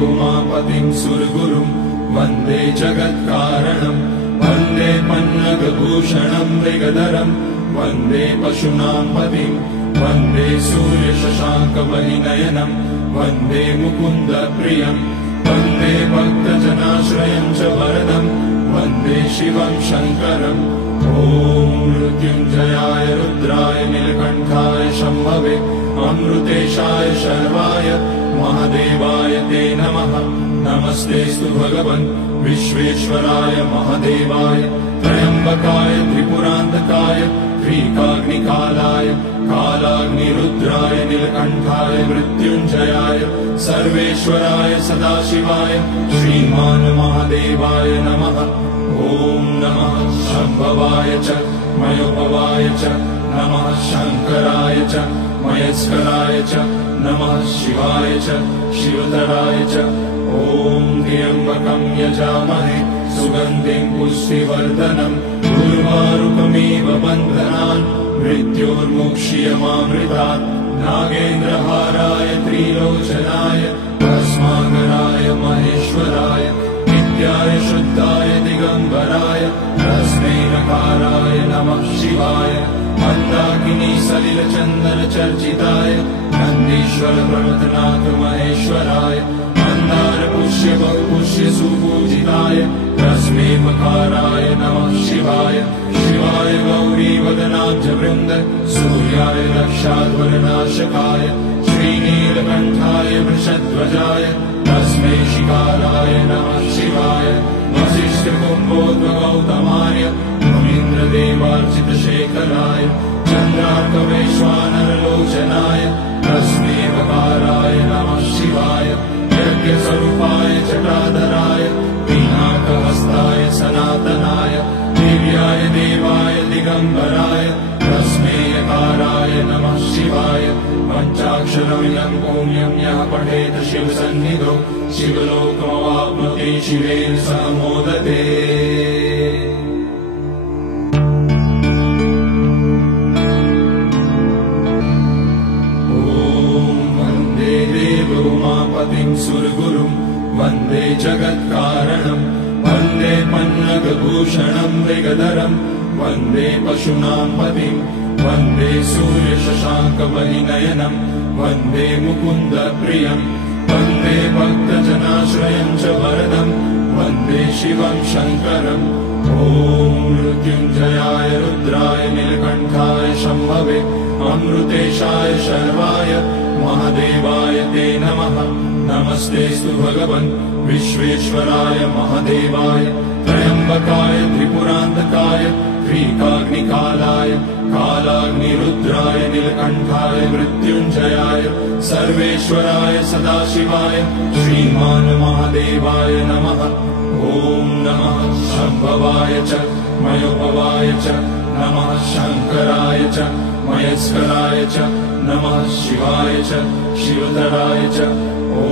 उमापतिं सुरगुरुं वन्दे जगत्कारणं वन्दे पन्नगभूषणं मृगधरं वन्दे पशूनां पतिं वन्दे सूर्यशशाङ्कवलिनयनं वन्दे मुकुन्दप्रियं वन्दे भक्तजनाश्रयं च वरदं वन्दे शिवं शङ्करम् ॐ मृत्युञ्जयाय रुद्राय नीलकण्ठाय शम्भवे अमृतेशाय शर्वाय महादेवाय ते नमः नमस्तेऽस्तु भगवन् विश्वेश्वराय महादेवाय त्र्यम्बकाय त्रिपुरान्तकाय त्रिकाग्निकालाय कालाग्निरुद्राय नीलकण्ठाय मृत्युञ्जयाय सर्वेश्वराय सदाशिवाय श्रीमान् महादेवाय नमः ॐ नमः शम्भवाय च मयोपवाय च नमः शङ्कराय च मयस्कराय च नमः शिवाय च शिवतराय च ॐ त्र्यम्बकं यजामहे सुगन्धिं पुष्टिवर्धनम् उर्वारुकमिव बन्धनान् मृत्योर्मुक्ष्यमामृतात् नागेन्द्रहाराय त्रिलोचनाय भस्माकराय महेश्वराय नित्याय शुद्धाय दिगम्बराय तस्मै नकाराय नमः शिवाय मन्दाकिनी सलिलचन्दनचर्चिताय नन्दीश्वर प्रमथनाथ महेश्वराय मन्दार पुष्य बहुपुष्य सुपूजिताय तस्मै मकाराय नमः शिवाय शिवाय गौरीवदनाब्ज वृन्द सूर्याय रक्षाध्वरनाशकाय श्रीनीलकण्ठाय वृषध्वजाय तस्मै शिकाराय नमः शिवाय वसिष्ठकुम्भोद्भगौतमाय मुनीन्द्रदेवार्चितशेखराय चन्द्रार्कवैश्वानरलोचनाय तस्मै वकाराय नमः शिवाय यज्ञस्वरूपाय जटाधराय पिनाकहस्ताय सनातनाय दिव्याय देवाय दिगम्बराय तस्मै यकाराय नमः शिवाय पञ्चाक्षरमिदं पुण्यं यः पठेत् शिवसन्निधौ शिवलोकमवाप्नोति शिवेन सह मोदते उमापतिं सुरगुरुं वन्दे जगत्कारणं वन्दे पन्नगभूषणं मृगधरं वन्दे पशूनां पतिं वन्दे सूर्यशशाङ्कपरिनयनं वन्दे मुकुन्दप्रियं वन्दे भक्तजनाश्रयं च वरदं वन्दे शिवं शङ्करम् ॐ मृत्युञ्जयाय रुद्राय नीलकण्ठाय शम्भवे अमृतेशाय शर्वाय महादेवाय ते नमः नमस्तेऽस्तु भगवन् विश्वेश्वराय महादेवाय त्र्यम्बकाय त्रिपुरान्तकाय त्रिकाग्निकालाय कालाग्निरुद्राय नीलकण्ठाय मृत्युञ्जयाय सर्वेश्वराय सदाशिवाय श्रीमान् महादेवाय नमः ॐ नमः शम्भवाय च मयोपवाय च नमः शङ्कराय च मयस्कराय च नमः शिवाय च शिवतराय च ॐ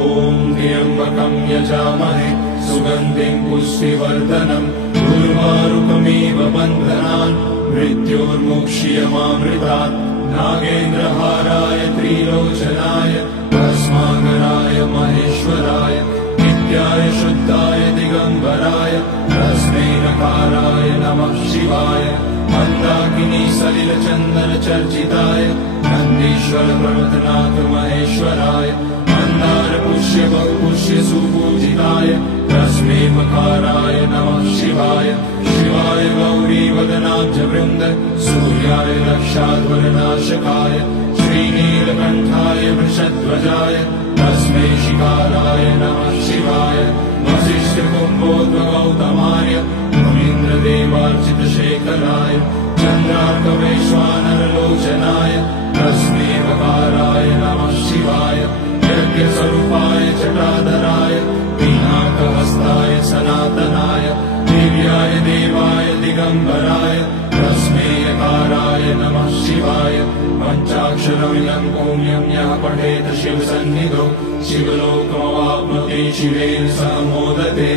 त्र्यम्बकं यजामहे सुगन्धिं पुष्टिवर्धनम् उर्वारुकमिव बन्धनान् मृत्योर्मुक्ष्यमामृतात् नागेन्द्रहाराय त्रिलोचनाय भस्माकराय महेश्वराय नित्याय शुद्धाय दिगम्बराय तस्मै नकाराय नमः शिवाय मन्दाकिनी सलिलचन्दनचर्चिताय नन्दीश्वर प्रमथनाथ महेश्वराय मन्दार पुष्य बहुपुष्य सुपूजिताय तस्मै मकाराय नमः शिवाय शिवाय गौरीवदनाब्ज वृन्द सूर्याय रक्षाध्वरनाशकाय श्रीनीलकण्ठाय वृषध्वजाय तस्मै शिकाराय नमः शिवाय वसिष्ठकुम्भोद्भगौतमाय मुनीन्द्रदेवार्चितशेखराय चन्द्रार्कवैश्वानरलोचनाय तस्मै वकाराय नमः शिवाय यज्ञस्वरूपाय जटाधराय पिनाकहस्ताय सनातनाय दिव्याय देवाय दिगम्बराय तस्मै यकाराय नमः शिवाय पञ्चाक्षरमिदं पुण्यं यः पठेत् शिवसन्निधौ शिवलोकमवाप्नोति शिवेन सह मोदते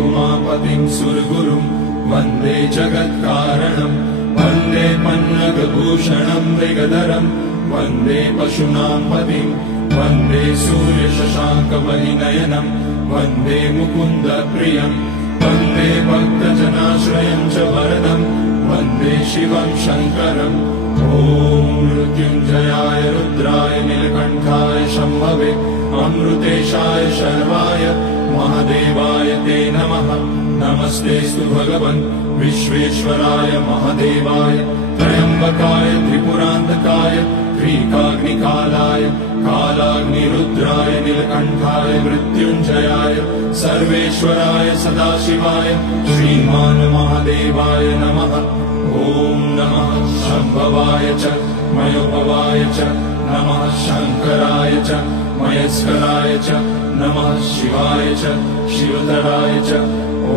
उमापतिं सुरगुरुं वन्दे जगत्कारणं वन्दे पन्नगभूषणं मृगधरं वन्दे पशूनां पतिं वन्दे सूर्यशशाङ्कपरिनयनं वन्दे मुकुन्दप्रियं वन्दे भक्तजनाश्रयं च वरदं वन्दे शिवं शङ्करम् ॐ मृत्युञ्जयाय रुद्राय नीलकण्ठाय शम्भवे अमृतेशाय शर्वाय महादेवाय ते नमः नमस्तेऽस्तु भगवन् विश्वेश्वराय महादेवाय त्र्यम्बकाय त्रिपुरान्तकाय त्रिकाग्निकालाय कालाग्निरुद्राय नीलकण्ठाय मृत्युञ्जयाय सर्वेश्वराय सदाशिवाय श्रीमान् महादेवाय नमः ॐ नमः शम्भवाय च मयोभवाय च नमः शङ्कराय च मयस्कराय च नमः शिवाय च शिवतराय च ॐ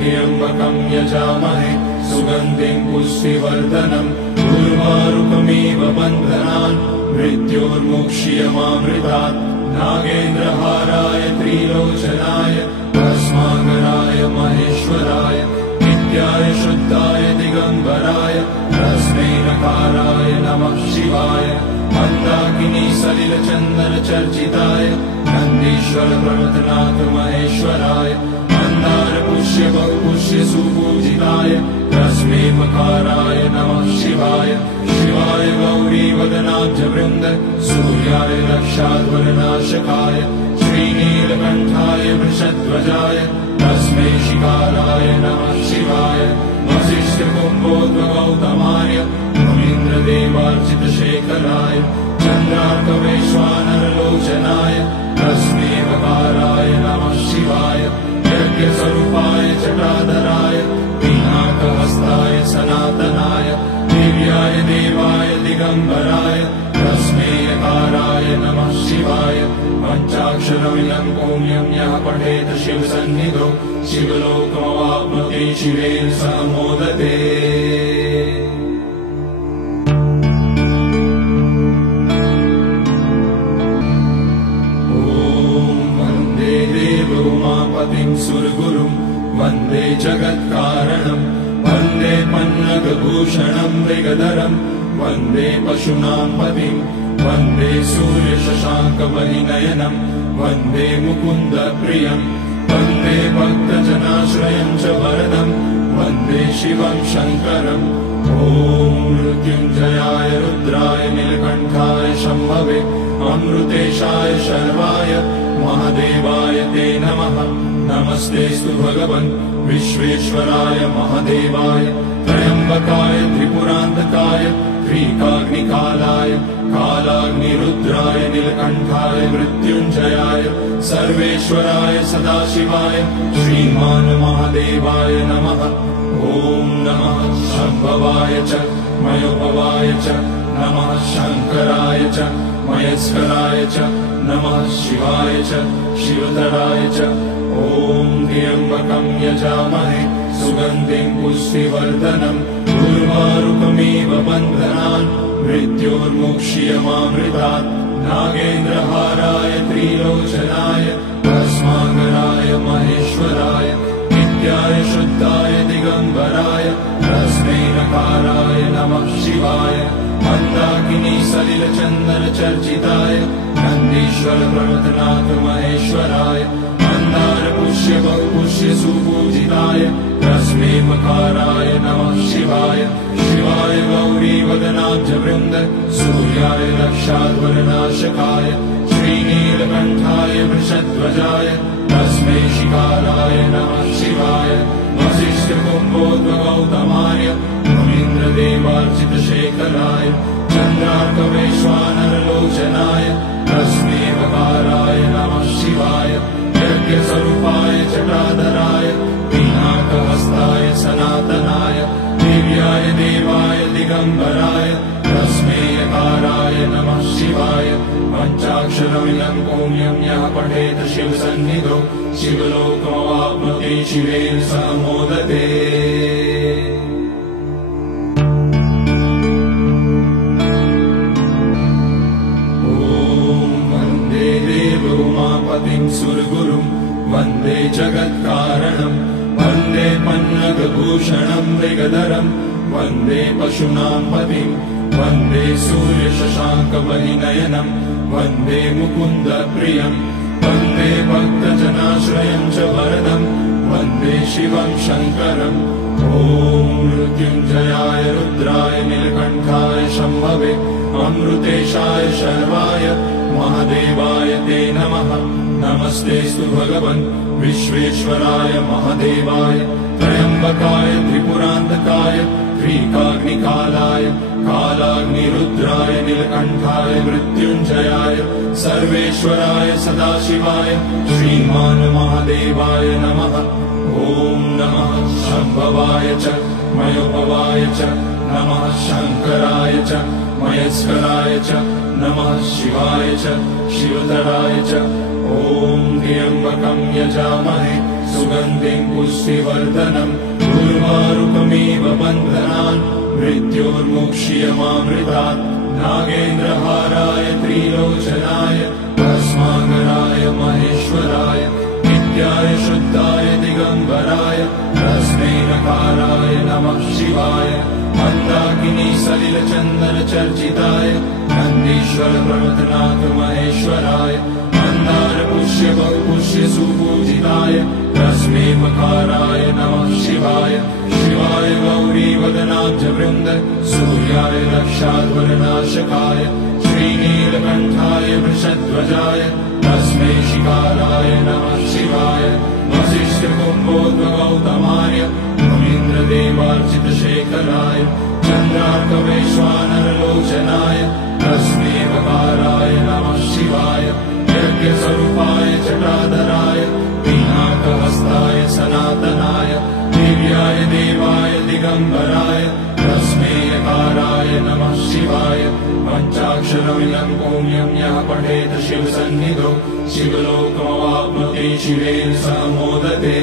त्र्यम्बकं यजामहे सुगन्धिं पुष्टिवर्धनम् उर्वारुकमिव बन्धनान् मृत्योर्मुक्ष्यमामृतात् नागेन्द्रहाराय त्रिलोचनाय भस्माकराय महेश्वराय नित्याय शुद्धाय दिगम्बराय तस्मै नकाराय नमः शिवाय मन्दाकिनी सलिलचन्दनचर्चिताय नन्दीश्वर प्रमथनाथ महेश्वराय मन्दार पुष्य बहुपुष्य सुपूजिताय तस्मै मकाराय नमः शिवाय शिवाय गौरीवदनाब्जवृन्द सूर्याय रक्षाध्वरनाशकाय श्रीनीलकण्ठाय वृषध्वजाय तस्मै शिकाराय नमः शिवाय वसिष्ठकुम्भोद्भगौतमाय मुनीन्द्रदेवार्चितशेखराय चन्द्रार्कवैश्वानरलोचनाय तस्मै वकाराय नमः शिवाय यज्ञस्वरूपाय जटाधराय पिनाकहस्ताय सनातनाय दिव्याय देवाय दिगम्बराय तस्मै यकाराय नमः शिवाय पञ्चाक्षरमिदं पुण्यं यः पठेत शिवसन्निधौ शिवलोकमवाप्नोति शिवेन सह मोदते उमापतिं सुरगुरुं वन्दे जगत्कारणं वन्दे पन्नगभूषणं मृगधरं वन्दे पशूनां पतिं वन्दे सूर्यशशाङ्कवलिनयनं वन्दे मुकुन्दप्रियं वन्दे भक्तजनाश्रयं च वरदं वन्दे शिवं शङ्करम् ॐ मृत्युञ्जयाय रुद्राय नीलकण्ठाय शम्भवे अमृतेशाय शर्वाय महादेवाय ते नमः नमस्तेऽस्तु भगवन् विश्वेश्वराय महादेवाय त्र्यम्बकाय त्रिपुरान्तकाय त्रिकाग्निकालाय कालाग्निरुद्राय नीलकण्ठाय मृत्युञ्जयाय सर्वेश्वराय सदाशिवाय श्रीमान् महादेवाय नमः ॐ नमः शम्भवाय च मयोभवाय च नमः शङ्कराय च मयस्कराय च नमः शिवाय च शिवतराय च ॐ त्र्यम्बकं यजामहे सुगन्धिं पुष्टिवर्धनम् उर्वारुकमिव बन्धनान् मृत्योर्मुक्ष्यमामृतात् नागेन्द्रहाराय त्रिलोचनाय भस्माकराय महेश्वराय नित्याय शुद्धाय दिगम्बराय तस्मै नकाराय नमः शिवाय मन्दाकिनी सलिलचन्दनचर्चिताय नन्दीश्वर प्रमथनाथ महेश्वराय मन्दार पुष्य बहुपुष्य सुपूजिताय तस्मै मकाराय नमः शिवाय शिवाय गौरीवदनाब्जवृन्द सूर्याय रक्षाध्वरनाशकाय श्रीनीलकण्ठाय वृषध्वजाय तस्मै शिकाराय नमः शिवाय वसिष्ठकुम्भोद्भगौतमाय मुनीन्द्रदेवार्चितशेखराय चन्द्रार्कवैश्वानरलोचनाय तस्मै वकाराय नमः शिवाय यज्ञस्वरूपाय जटाधराय पिनाकहस्ताय सनातनाय दिव्याय देवाय दिगम्बराय तस्मै यकाराय नमः शिवाय पञ्चाक्षरमिदं पुण्यं यः पठेत शिवसन्निधौ शिवलोकमवाप्नोति शिवेन सह मोदते उमापतिं सुरगुरुं वन्दे जगत्कारणं वन्दे पन्नगभूषणं मृगधरं वन्दे पशूनां पतिं वन्दे सूर्यशशाङ्कवलिनयनं वन्दे मुकुन्दप्रियं वन्दे भक्तजनाश्रयं च वरदं वन्दे शिवं शङ्करम् ॐ मृत्युञ्जयाय रुद्राय नीलकण्ठाय शम्भवे अमृतेशाय शर्वाय महादेवाय ते नमः। नमस्तेऽस्तु भगवन् विश्वेश्वराय महादेवाय त्र्यम्बकाय त्रिपुरान्तकाय त्रिकाग्निकालाय कालाग्निरुद्राय नीलकण्ठाय मृत्युञ्जयाय सर्वेश्वराय सदाशिवाय श्रीमान् महादेवाय नमः। ॐ नमः शम्भवाय च मयोपवाय च नमः शङ्कराय च मयस्कराय च नमः शिवाय च शिवतराय च। ॐ त्र्यम्बकं यजामहे सुगन्धिं पुष्टिवर्धनम् उर्वारुकमिव बन्धनान् मृत्योर्मुक्ष्यमामृतात्। नागेन्द्रहाराय त्रिलोचनाय भस्माकराय महेश्वराय नित्याय शुद्धाय दिगम्बराय तस्मै नकाराय नमः शिवाय। मन्दाकिनी सलिलचन्दनचर्चिताय नन्दीश्वर प्रमथनाथ महेश्वराय मन्दार पुष्य बहुपुष्य सुपूजिताय तस्मै मकाराय नमः शिवाय। शिवाय गौरीवदनाब्जवृन्द सूर्याय रक्षाध्वरनाशकाय श्रीनीलकण्ठाय वृषध्वजाय तस्मै शिकाराय नमः शिवाय। वसिष्ठकुम्भोद्भगौतमाय मुनीन्द्रदेवार्चितशेखराय चन्द्रार्कवैश्वानरलोचनाय तस्मै वकाराय नमः शिवाय। यज्ञस्वरूपाय जटाधराय पिनाकहस्ताय सनातनाय दिव्याय देवाय दिगम्बराय तस्मै यकाराय नमः शिवाय। पञ्चाक्षरमिदं पुण्यं यः पठेत् शिवसन्निधौ शिवलोकमवाप्नोति शिवेन सह मोदते।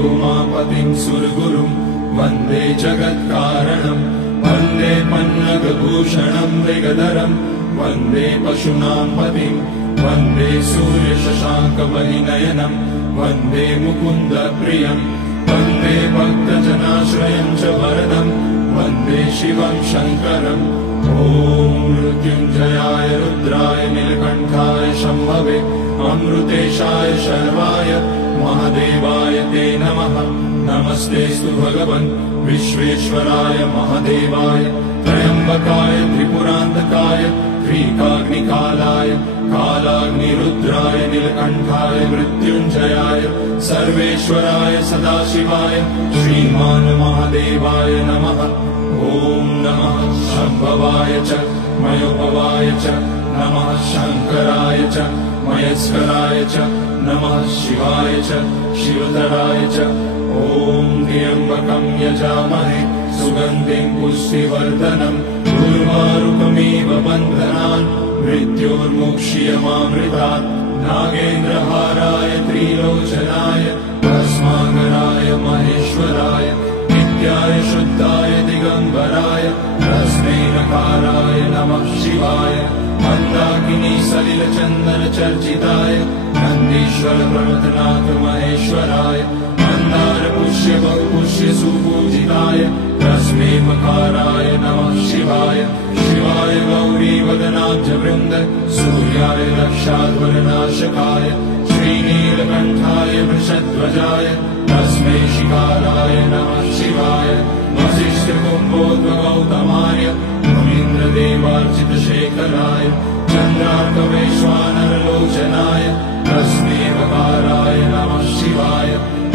उमापतिं सुरगुरुं वन्दे जगत्कारणं वन्दे पन्नगभूषणं मृगधरं वन्दे पशूनां पतिं वन्दे सूर्यशशाङ्कपरिनयनं वन्दे मुकुन्दप्रियं वन्दे भक्तजनाश्रयं च वरदं वन्दे शिवं शङ्करम्। ॐ मृत्युञ्जयाय रुद्राय नीलकण्ठाय शम्भवे अमृतेशाय शर्वाय महादेवाय ते नमः। नमस्तेऽस्तु भगवन् विश्वेश्वराय महादेवाय त्र्यम्बकाय त्रिपुरान्तकाय त्रिकाग्निकालाय कालाग्निरुद्राय नीलकण्ठाय मृत्युञ्जयाय सर्वेश्वराय सदाशिवाय श्रीमान् महादेवाय नमः। ॐ नमः शम्भवाय च मयोपवाय च नमः शङ्कराय च मयस्कराय च नमः शिवाय च शिवतराय च। ॐ त्र्यम्बकं यजामहे सुगन्धिं पुष्टिवर्धनम् उर्वारुकमिव बन्धनान् मृत्योर्मुक्ष्यमामृतात्। नागेन्द्रहाराय त्रिलोचनाय भस्माकराय महेश्वराय नित्याय शुद्धाय दिगम्बराय तस्मै नकाराय नमः शिवाय। मन्दाकिनी सलिलचन्दनचर्चिताय नन्दीश्वर प्रमथनाथ महेश्वराय मन्दार पुष्य बहुपुष्य सुपूजिताय तस्मै मकाराय नमः शिवाय। शिवाय गौरीवदनाब्जवृन्द सूर्याय रक्षाध्वरनाशकाय श्रीनीलकण्ठाय वृषध्वजाय तस्मै शिकाराय नमः शिवाय। वसिष्ठकुम्भोद्भगौतमाय मुनीन्द्रदेवार्चितशेखराय चन्द्रार्कवैश्वानरलोचनाय तस्मै वकाराय नमः शिवाय।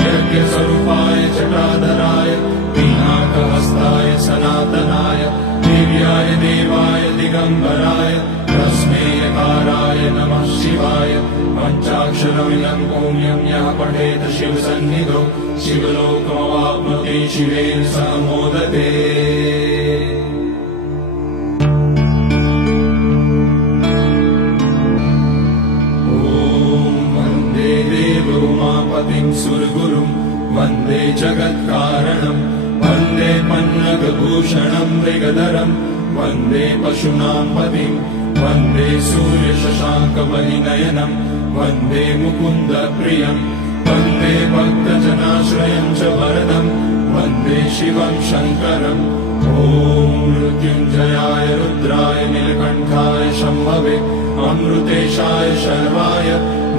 यज्ञस्वरूपाय जटाधराय पिनाकहस्ताय सनातनाय दिव्याय देवाय दिगम्बराय तस्मै यकाराय नमः शिवाय। पञ्चाक्षरमिदं पुण्यं यः पठेत् शिवसन्निधौ शिवलोकमवाप्नोति शिवेन सह मोदते। उमापतिं सुरगुरुं वन्दे जगत्कारणं वन्दे पन्नगभूषणं मृगधरं वन्दे पशूनां पतिं वन्दे सूर्यशशाङ्कपरिनयनं वन्दे मुकुन्दप्रियं वन्दे भक्तजनाश्रयं च वरदं वन्दे शिवं शङ्करम् ॐ मृत्युञ्जयाय रुद्राय नीलकण्ठाय शम्भवे अमृतेशाय शर्वाय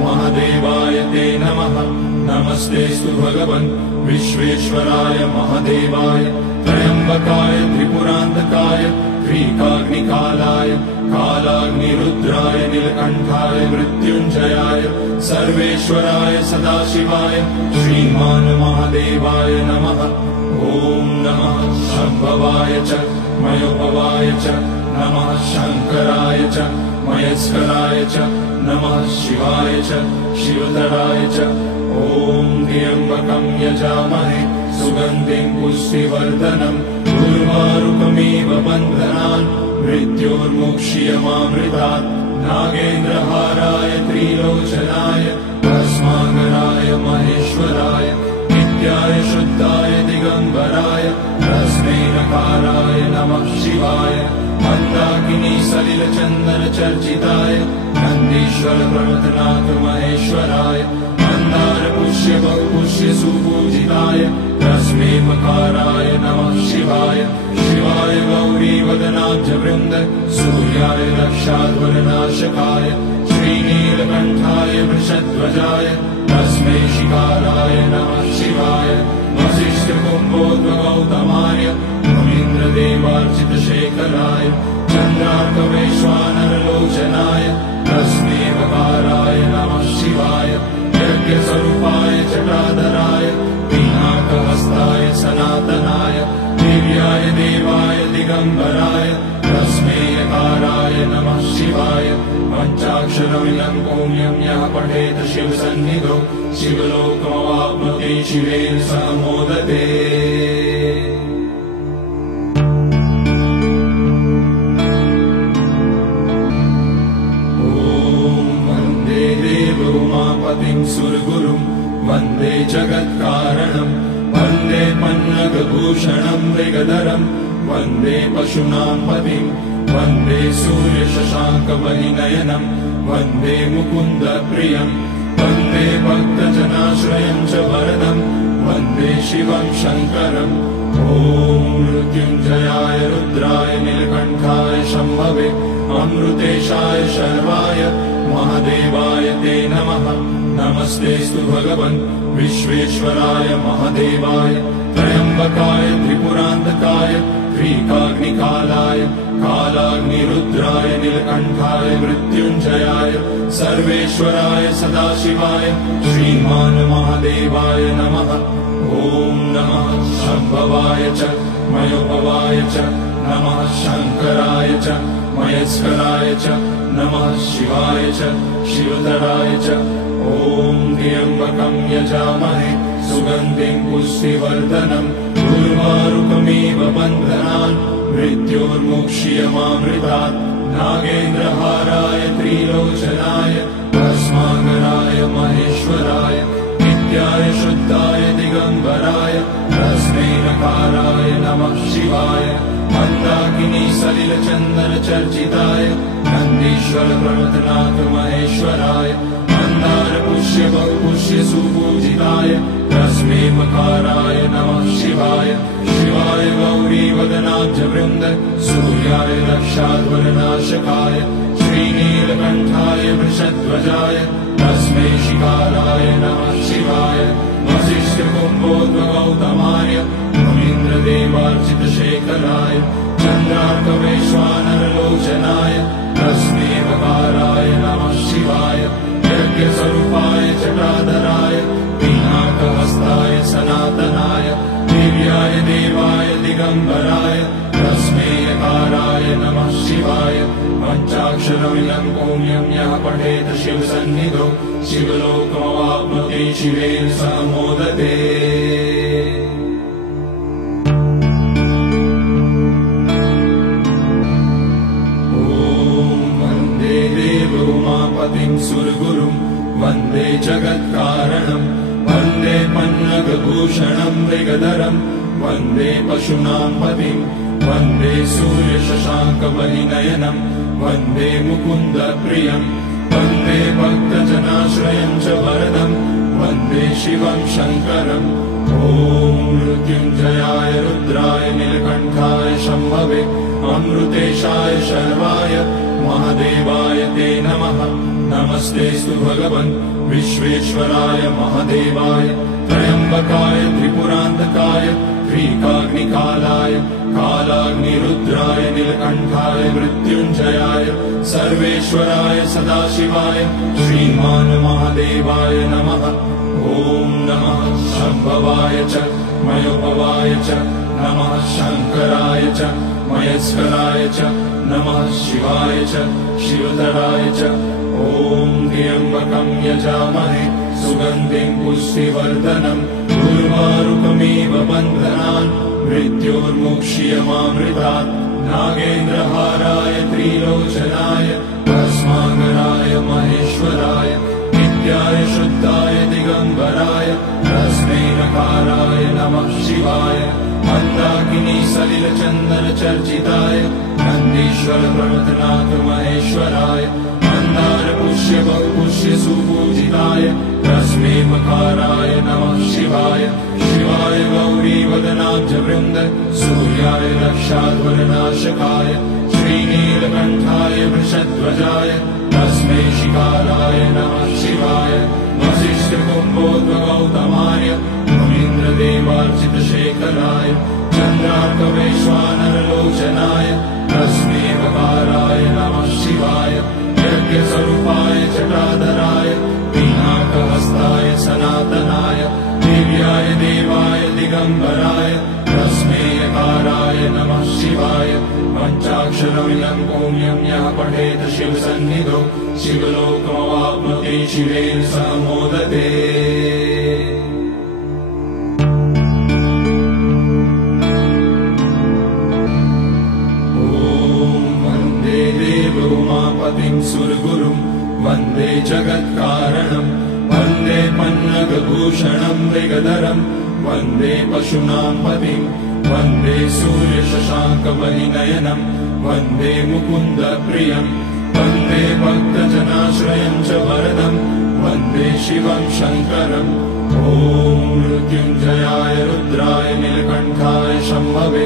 महादेवाय ते नमः नमस्तेऽस्तु भगवन् विश्वेश्वराय महादेवाय त्र्यम्बकाय त्रिपुरान्तकाय त्रिकाग्निकालाय कालाग्निरुद्राय नीलकण्ठाय मृत्युञ्जयाय सर्वेश्वराय सदाशिवाय श्रीमान् महादेवाय नमः ॐ नमः शम्भवाय च मयोभवाय च नमः शङ्कराय च मयस्कराय च नमः शिवाय च शिवधराय च ॐ त्र्यम्बकं यजामहे सुगन्धिं पुष्टिवर्धनम् उर्वारुकमिव बन्धनान् मृत्योर्मुक्ष्यमामृतात् नागेन्द्रहाराय त्रिलोचनाय भस्माकराय महेश्वराय नित्याय शुद्धाय दिगम्बराय तस्मै नकाराय नमः शिवाय मन्दाकिनी सलिलचन्दन चर्चिताय नन्दीश्वर प्रमथनाथ महेश्वराय मन्दार पुष्य बहुपुष्य सुपूजिताय तस्मै मकाराय नमः शिवाय शिवाय गौरीवदनाब्जवृन्द सूर्याय रक्षाध्वरनाशकाय श्रीनीलकण्ठाय वृषध्वजाय तस्मै शिकाराय नमः शिवाय वसिष्ठकुम्भोद्भगौतमाय मुनीन्द्रदेवार्चितशेखराय चन्द्रार्कवैश्वानरलोचनाय तस्मै वकाराय नमः शिवाय यज्ञस्वरूपाय जटाधराय पिनाकहस्ताय सनातनाय दिव्याय देवाय दिगम्बराय तस्मै यकाराय नमः शिवाय पञ्चाक्षरमिदं पुण्यं यः पठेत शिवसन्निधौ शिवलोकमवाप्नोति शिवेन सह मोदते उमापतिं सुरगुरुं वन्दे जगत्कारणं वन्दे पन्नगभूषणं मृगधरं वन्दे पशूनां पतिं वन्दे सूर्यशशाङ्कवलिनयनं वन्दे मुकुन्दप्रियं वन्दे भक्तजनाश्रयं च वरदं वन्दे शिवं शङ्करम् ॐ मृत्युञ्जयाय रुद्राय नीलकण्ठाय शम्भवे अमृतेशाय शर्वाय महादेवाय ते नमः नमस्तेऽस्तु भगवन् विश्वेश्वराय महादेवाय त्र्यम्बकाय त्रिपुरान्तकाय त्रिकाग्निकालाय कालाग्निरुद्राय नीलकण्ठाय मृत्युञ्जयाय सर्वेश्वराय सदाशिवाय श्रीमान् महादेवाय नमः ॐ नमः शम्भवाय च मयोभवाय च नमः शङ्कराय च मयस्कराय च नमः शिवाय च शिवधराय च ॐ त्र्यम्बकं यजामहे सुगन्धिं पुष्टिवर्धनम् उर्वारुकमिव बन्धनान् मृत्योर्मुक्ष्यमामृतात् नागेन्द्रहाराय त्रिलोचनाय भस्माकराय महेश्वराय नित्याय शुद्धाय दिगम्बराय तस्मै नकाराय नमः शिवाय मन्दाकिनी सलिलचन्दन चर्चिताय नन्दीश्वर प्रमथनाथ महेश्वराय मन्दार पुष्य बहुपुष्य सुपूजिताय तस्मै मकाराय नमः शिवाय शिवाय गौरीवदनाब्जवृन्द सूर्याय रक्षाध्वरनाशकाय श्रीनीलकण्ठाय वृषध्वजाय तस्मै शिकाराय नमः शिवाय वसिष्ठकुम्भोद्भगौतमाय मुनीन्द्रदेवार्चितशेखराय चन्द्रार्कवैश्वानरलोचनाय तस्मै वकाराय नमः शिवाय यज्ञस्वरूपाय जटाधराय पिनाकहस्ताय सनातनाय दिव्याय देवाय दिगम्बराय तस्मै यकाराय नमः शिवाय पञ्चाक्षरमिदं पुण्यं यः पठेत शिवसन्निधौ शिवलोकमवाप्नोति शिवेन सह मोदते उमापतिं सुरगुरुं वन्दे जगत्कारणं वन्दे पन्नगभूषणं मृगधरं वन्दे पशूनां पतिं वन्दे सूर्यशशाङ्कवलिनयनं वन्दे मुकुन्दप्रियं वन्दे भक्तजनाश्रयं च वरदं वन्दे शिवं शङ्करम् ॐ मृत्युञ्जयाय रुद्राय नीलकण्ठाय शम्भवे अमृतेशाय शर्वाय महादेवाय ते नमः नमस्तेऽस्तु भगवन् विश्वेश्वराय महादेवाय त्र्यम्बकाय त्रिपुरान्तकाय त्रिकाग्निकालाय कालाग्निरुद्राय नीलकण्ठाय मृत्युञ्जयाय सर्वेश्वराय सदाशिवाय श्रीमान् महादेवाय नमः ॐ नमः शम्भवाय च मयोपवाय च नमः शङ्कराय च मयस्कराय च नमः शिवाय च शिवतराय च ॐ त्र्यम्बकं यजामहे सुगन्धिं पुष्टिवर्धनम् उर्वारुकमिव बन्धनान् मृत्योर्मुक्ष्यमामृतात् नागेन्द्रहाराय त्रिलोचनाय भस्माकराय महेश्वराय नित्याय शुद्धाय दिगम्बराय तस्मै नकाराय नमः शिवाय मन्दाकिनी सलिलचन्दनचर्चिताय नन्दीश्वर प्रमथनाथ महेश्वराय मन्दार पुष्य बहुपुष्य सुपूजिताय तस्मै मकाराय नमः शिवाय शिवाय गौरीवदनाब्जवृन्द सूर्याय रक्षाध्वरनाशकाय श्रीनीलकण्ठाय वृषध्वजाय तस्मै शिकाराय नमः शिवाय वसिष्ठकुम्भोद्भगौतमाय मुनीन्द्रदेवार्चितशेखराय चन्द्रार्कवैश्वानरलोचनाय तस्मै वकाराय नमः शिवाय यज्ञस्वरूपाय जटाधराय पिनाकहस्ताय सनातनाय दिव्याय देवाय दिगम्बराय तस्मै यकाराय नमः शिवाय पञ्चाक्षरमिदं पुण्यं यः पठेत् शिवसन्निधौ शिवलोकमवाप्नोति शिवेन सह मोदते उमापतिं सुरगुरुं वन्दे जगत्कारणं वन्दे पन्नगभूषणं मृगधरं वन्दे पशूनां पतिं वन्दे सूर्यशशाङ्कपरिनयनं वन्दे मुकुन्दप्रियं वन्दे भक्तजनाश्रयं च वरदं वन्दे शिवं शङ्करम् ॐ मृत्युञ्जयाय रुद्राय नीलकण्ठाय शम्भवे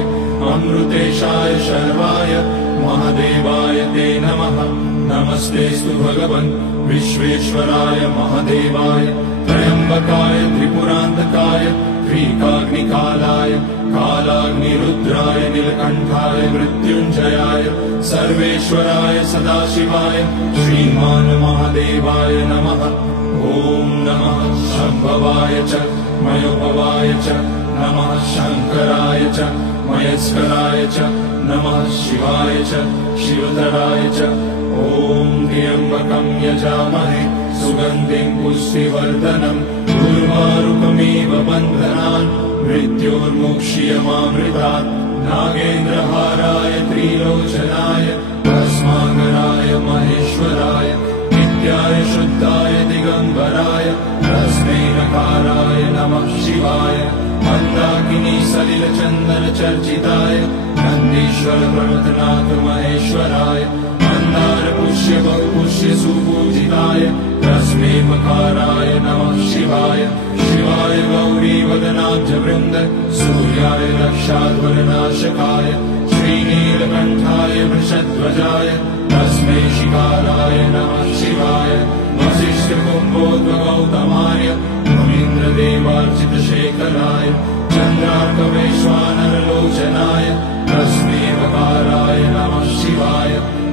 अमृतेशाय शर्वाय महादेवाय ते नमः नमस्तेऽस्तु भगवन् विश्वेश्वराय महादेवाय त्र्यम्बकाय त्रिपुरान्तकाय त्रिकाग्निकालाय कालाग्निरुद्राय नीलकण्ठाय मृत्युञ्जयाय सर्वेश्वराय सदाशिवाय श्रीमान् महादेवाय नमः ॐ नमः शम्भवाय च मयोपवाय च नमः शङ्कराय च मयस्कराय च नमः शिवाय च शिवतराय च ॐ त्र्यम्बकं यजामहे सुगन्धिं पुष्टिवर्धनम् उर्वारुकमिव बन्धनान् मृत्योर्मुक्ष्यमामृतात् नागेन्द्रहाराय त्रिलोचनाय भस्माकराय महेश्वराय नित्याय शुद्धाय दिगम्बराय तस्मै नकाराय नमः शिवाय मन्दाकिनी सलिलचन्दनचर्चिताय नन्दीश्वर प्रमथनाथ महेश्वराय मन्दार पुष्य बहुपुष्य सुपूजिताय तस्मै मकाराय नमः शिवाय शिवाय गौरीवदनाब्जवृन्द सूर्याय रक्षाध्वरनाशकाय श्रीनीलकण्ठाय वृषध्वजाय तस्मै शिकाराय नमः शिवाय वसिष्ठकुम्भोद्भगौतमाय मुनीन्द्रदेवार्चितशेखराय चन्द्रार्कवैश्वानरलोचनाय तस्मै वकाराय नमः शिवाय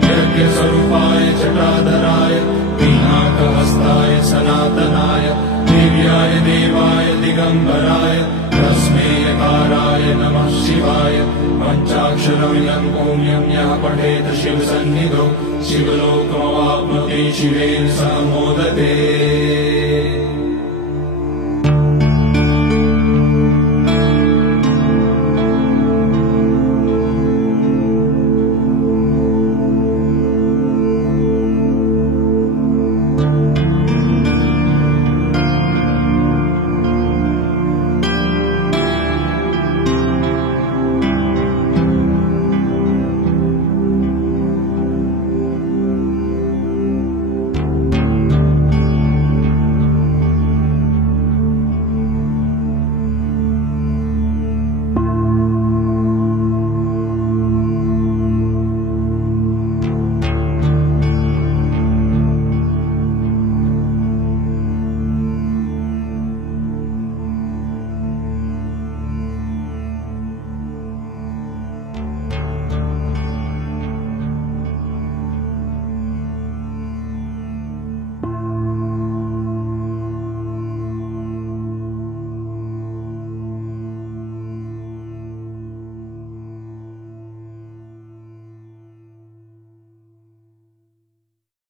यज्ञस्वरूपाय जटाधराय पिनाकहस्ताय सनातनाय दिव्याय देवाय दिगम्बराय तस्मै यकाराय नमः शिवाय पञ्चाक्षरमिदं पुण्यं यः पठेत् शिवसन्निधौ शिवलोकमवाप्नोति शिवेन सह मोदते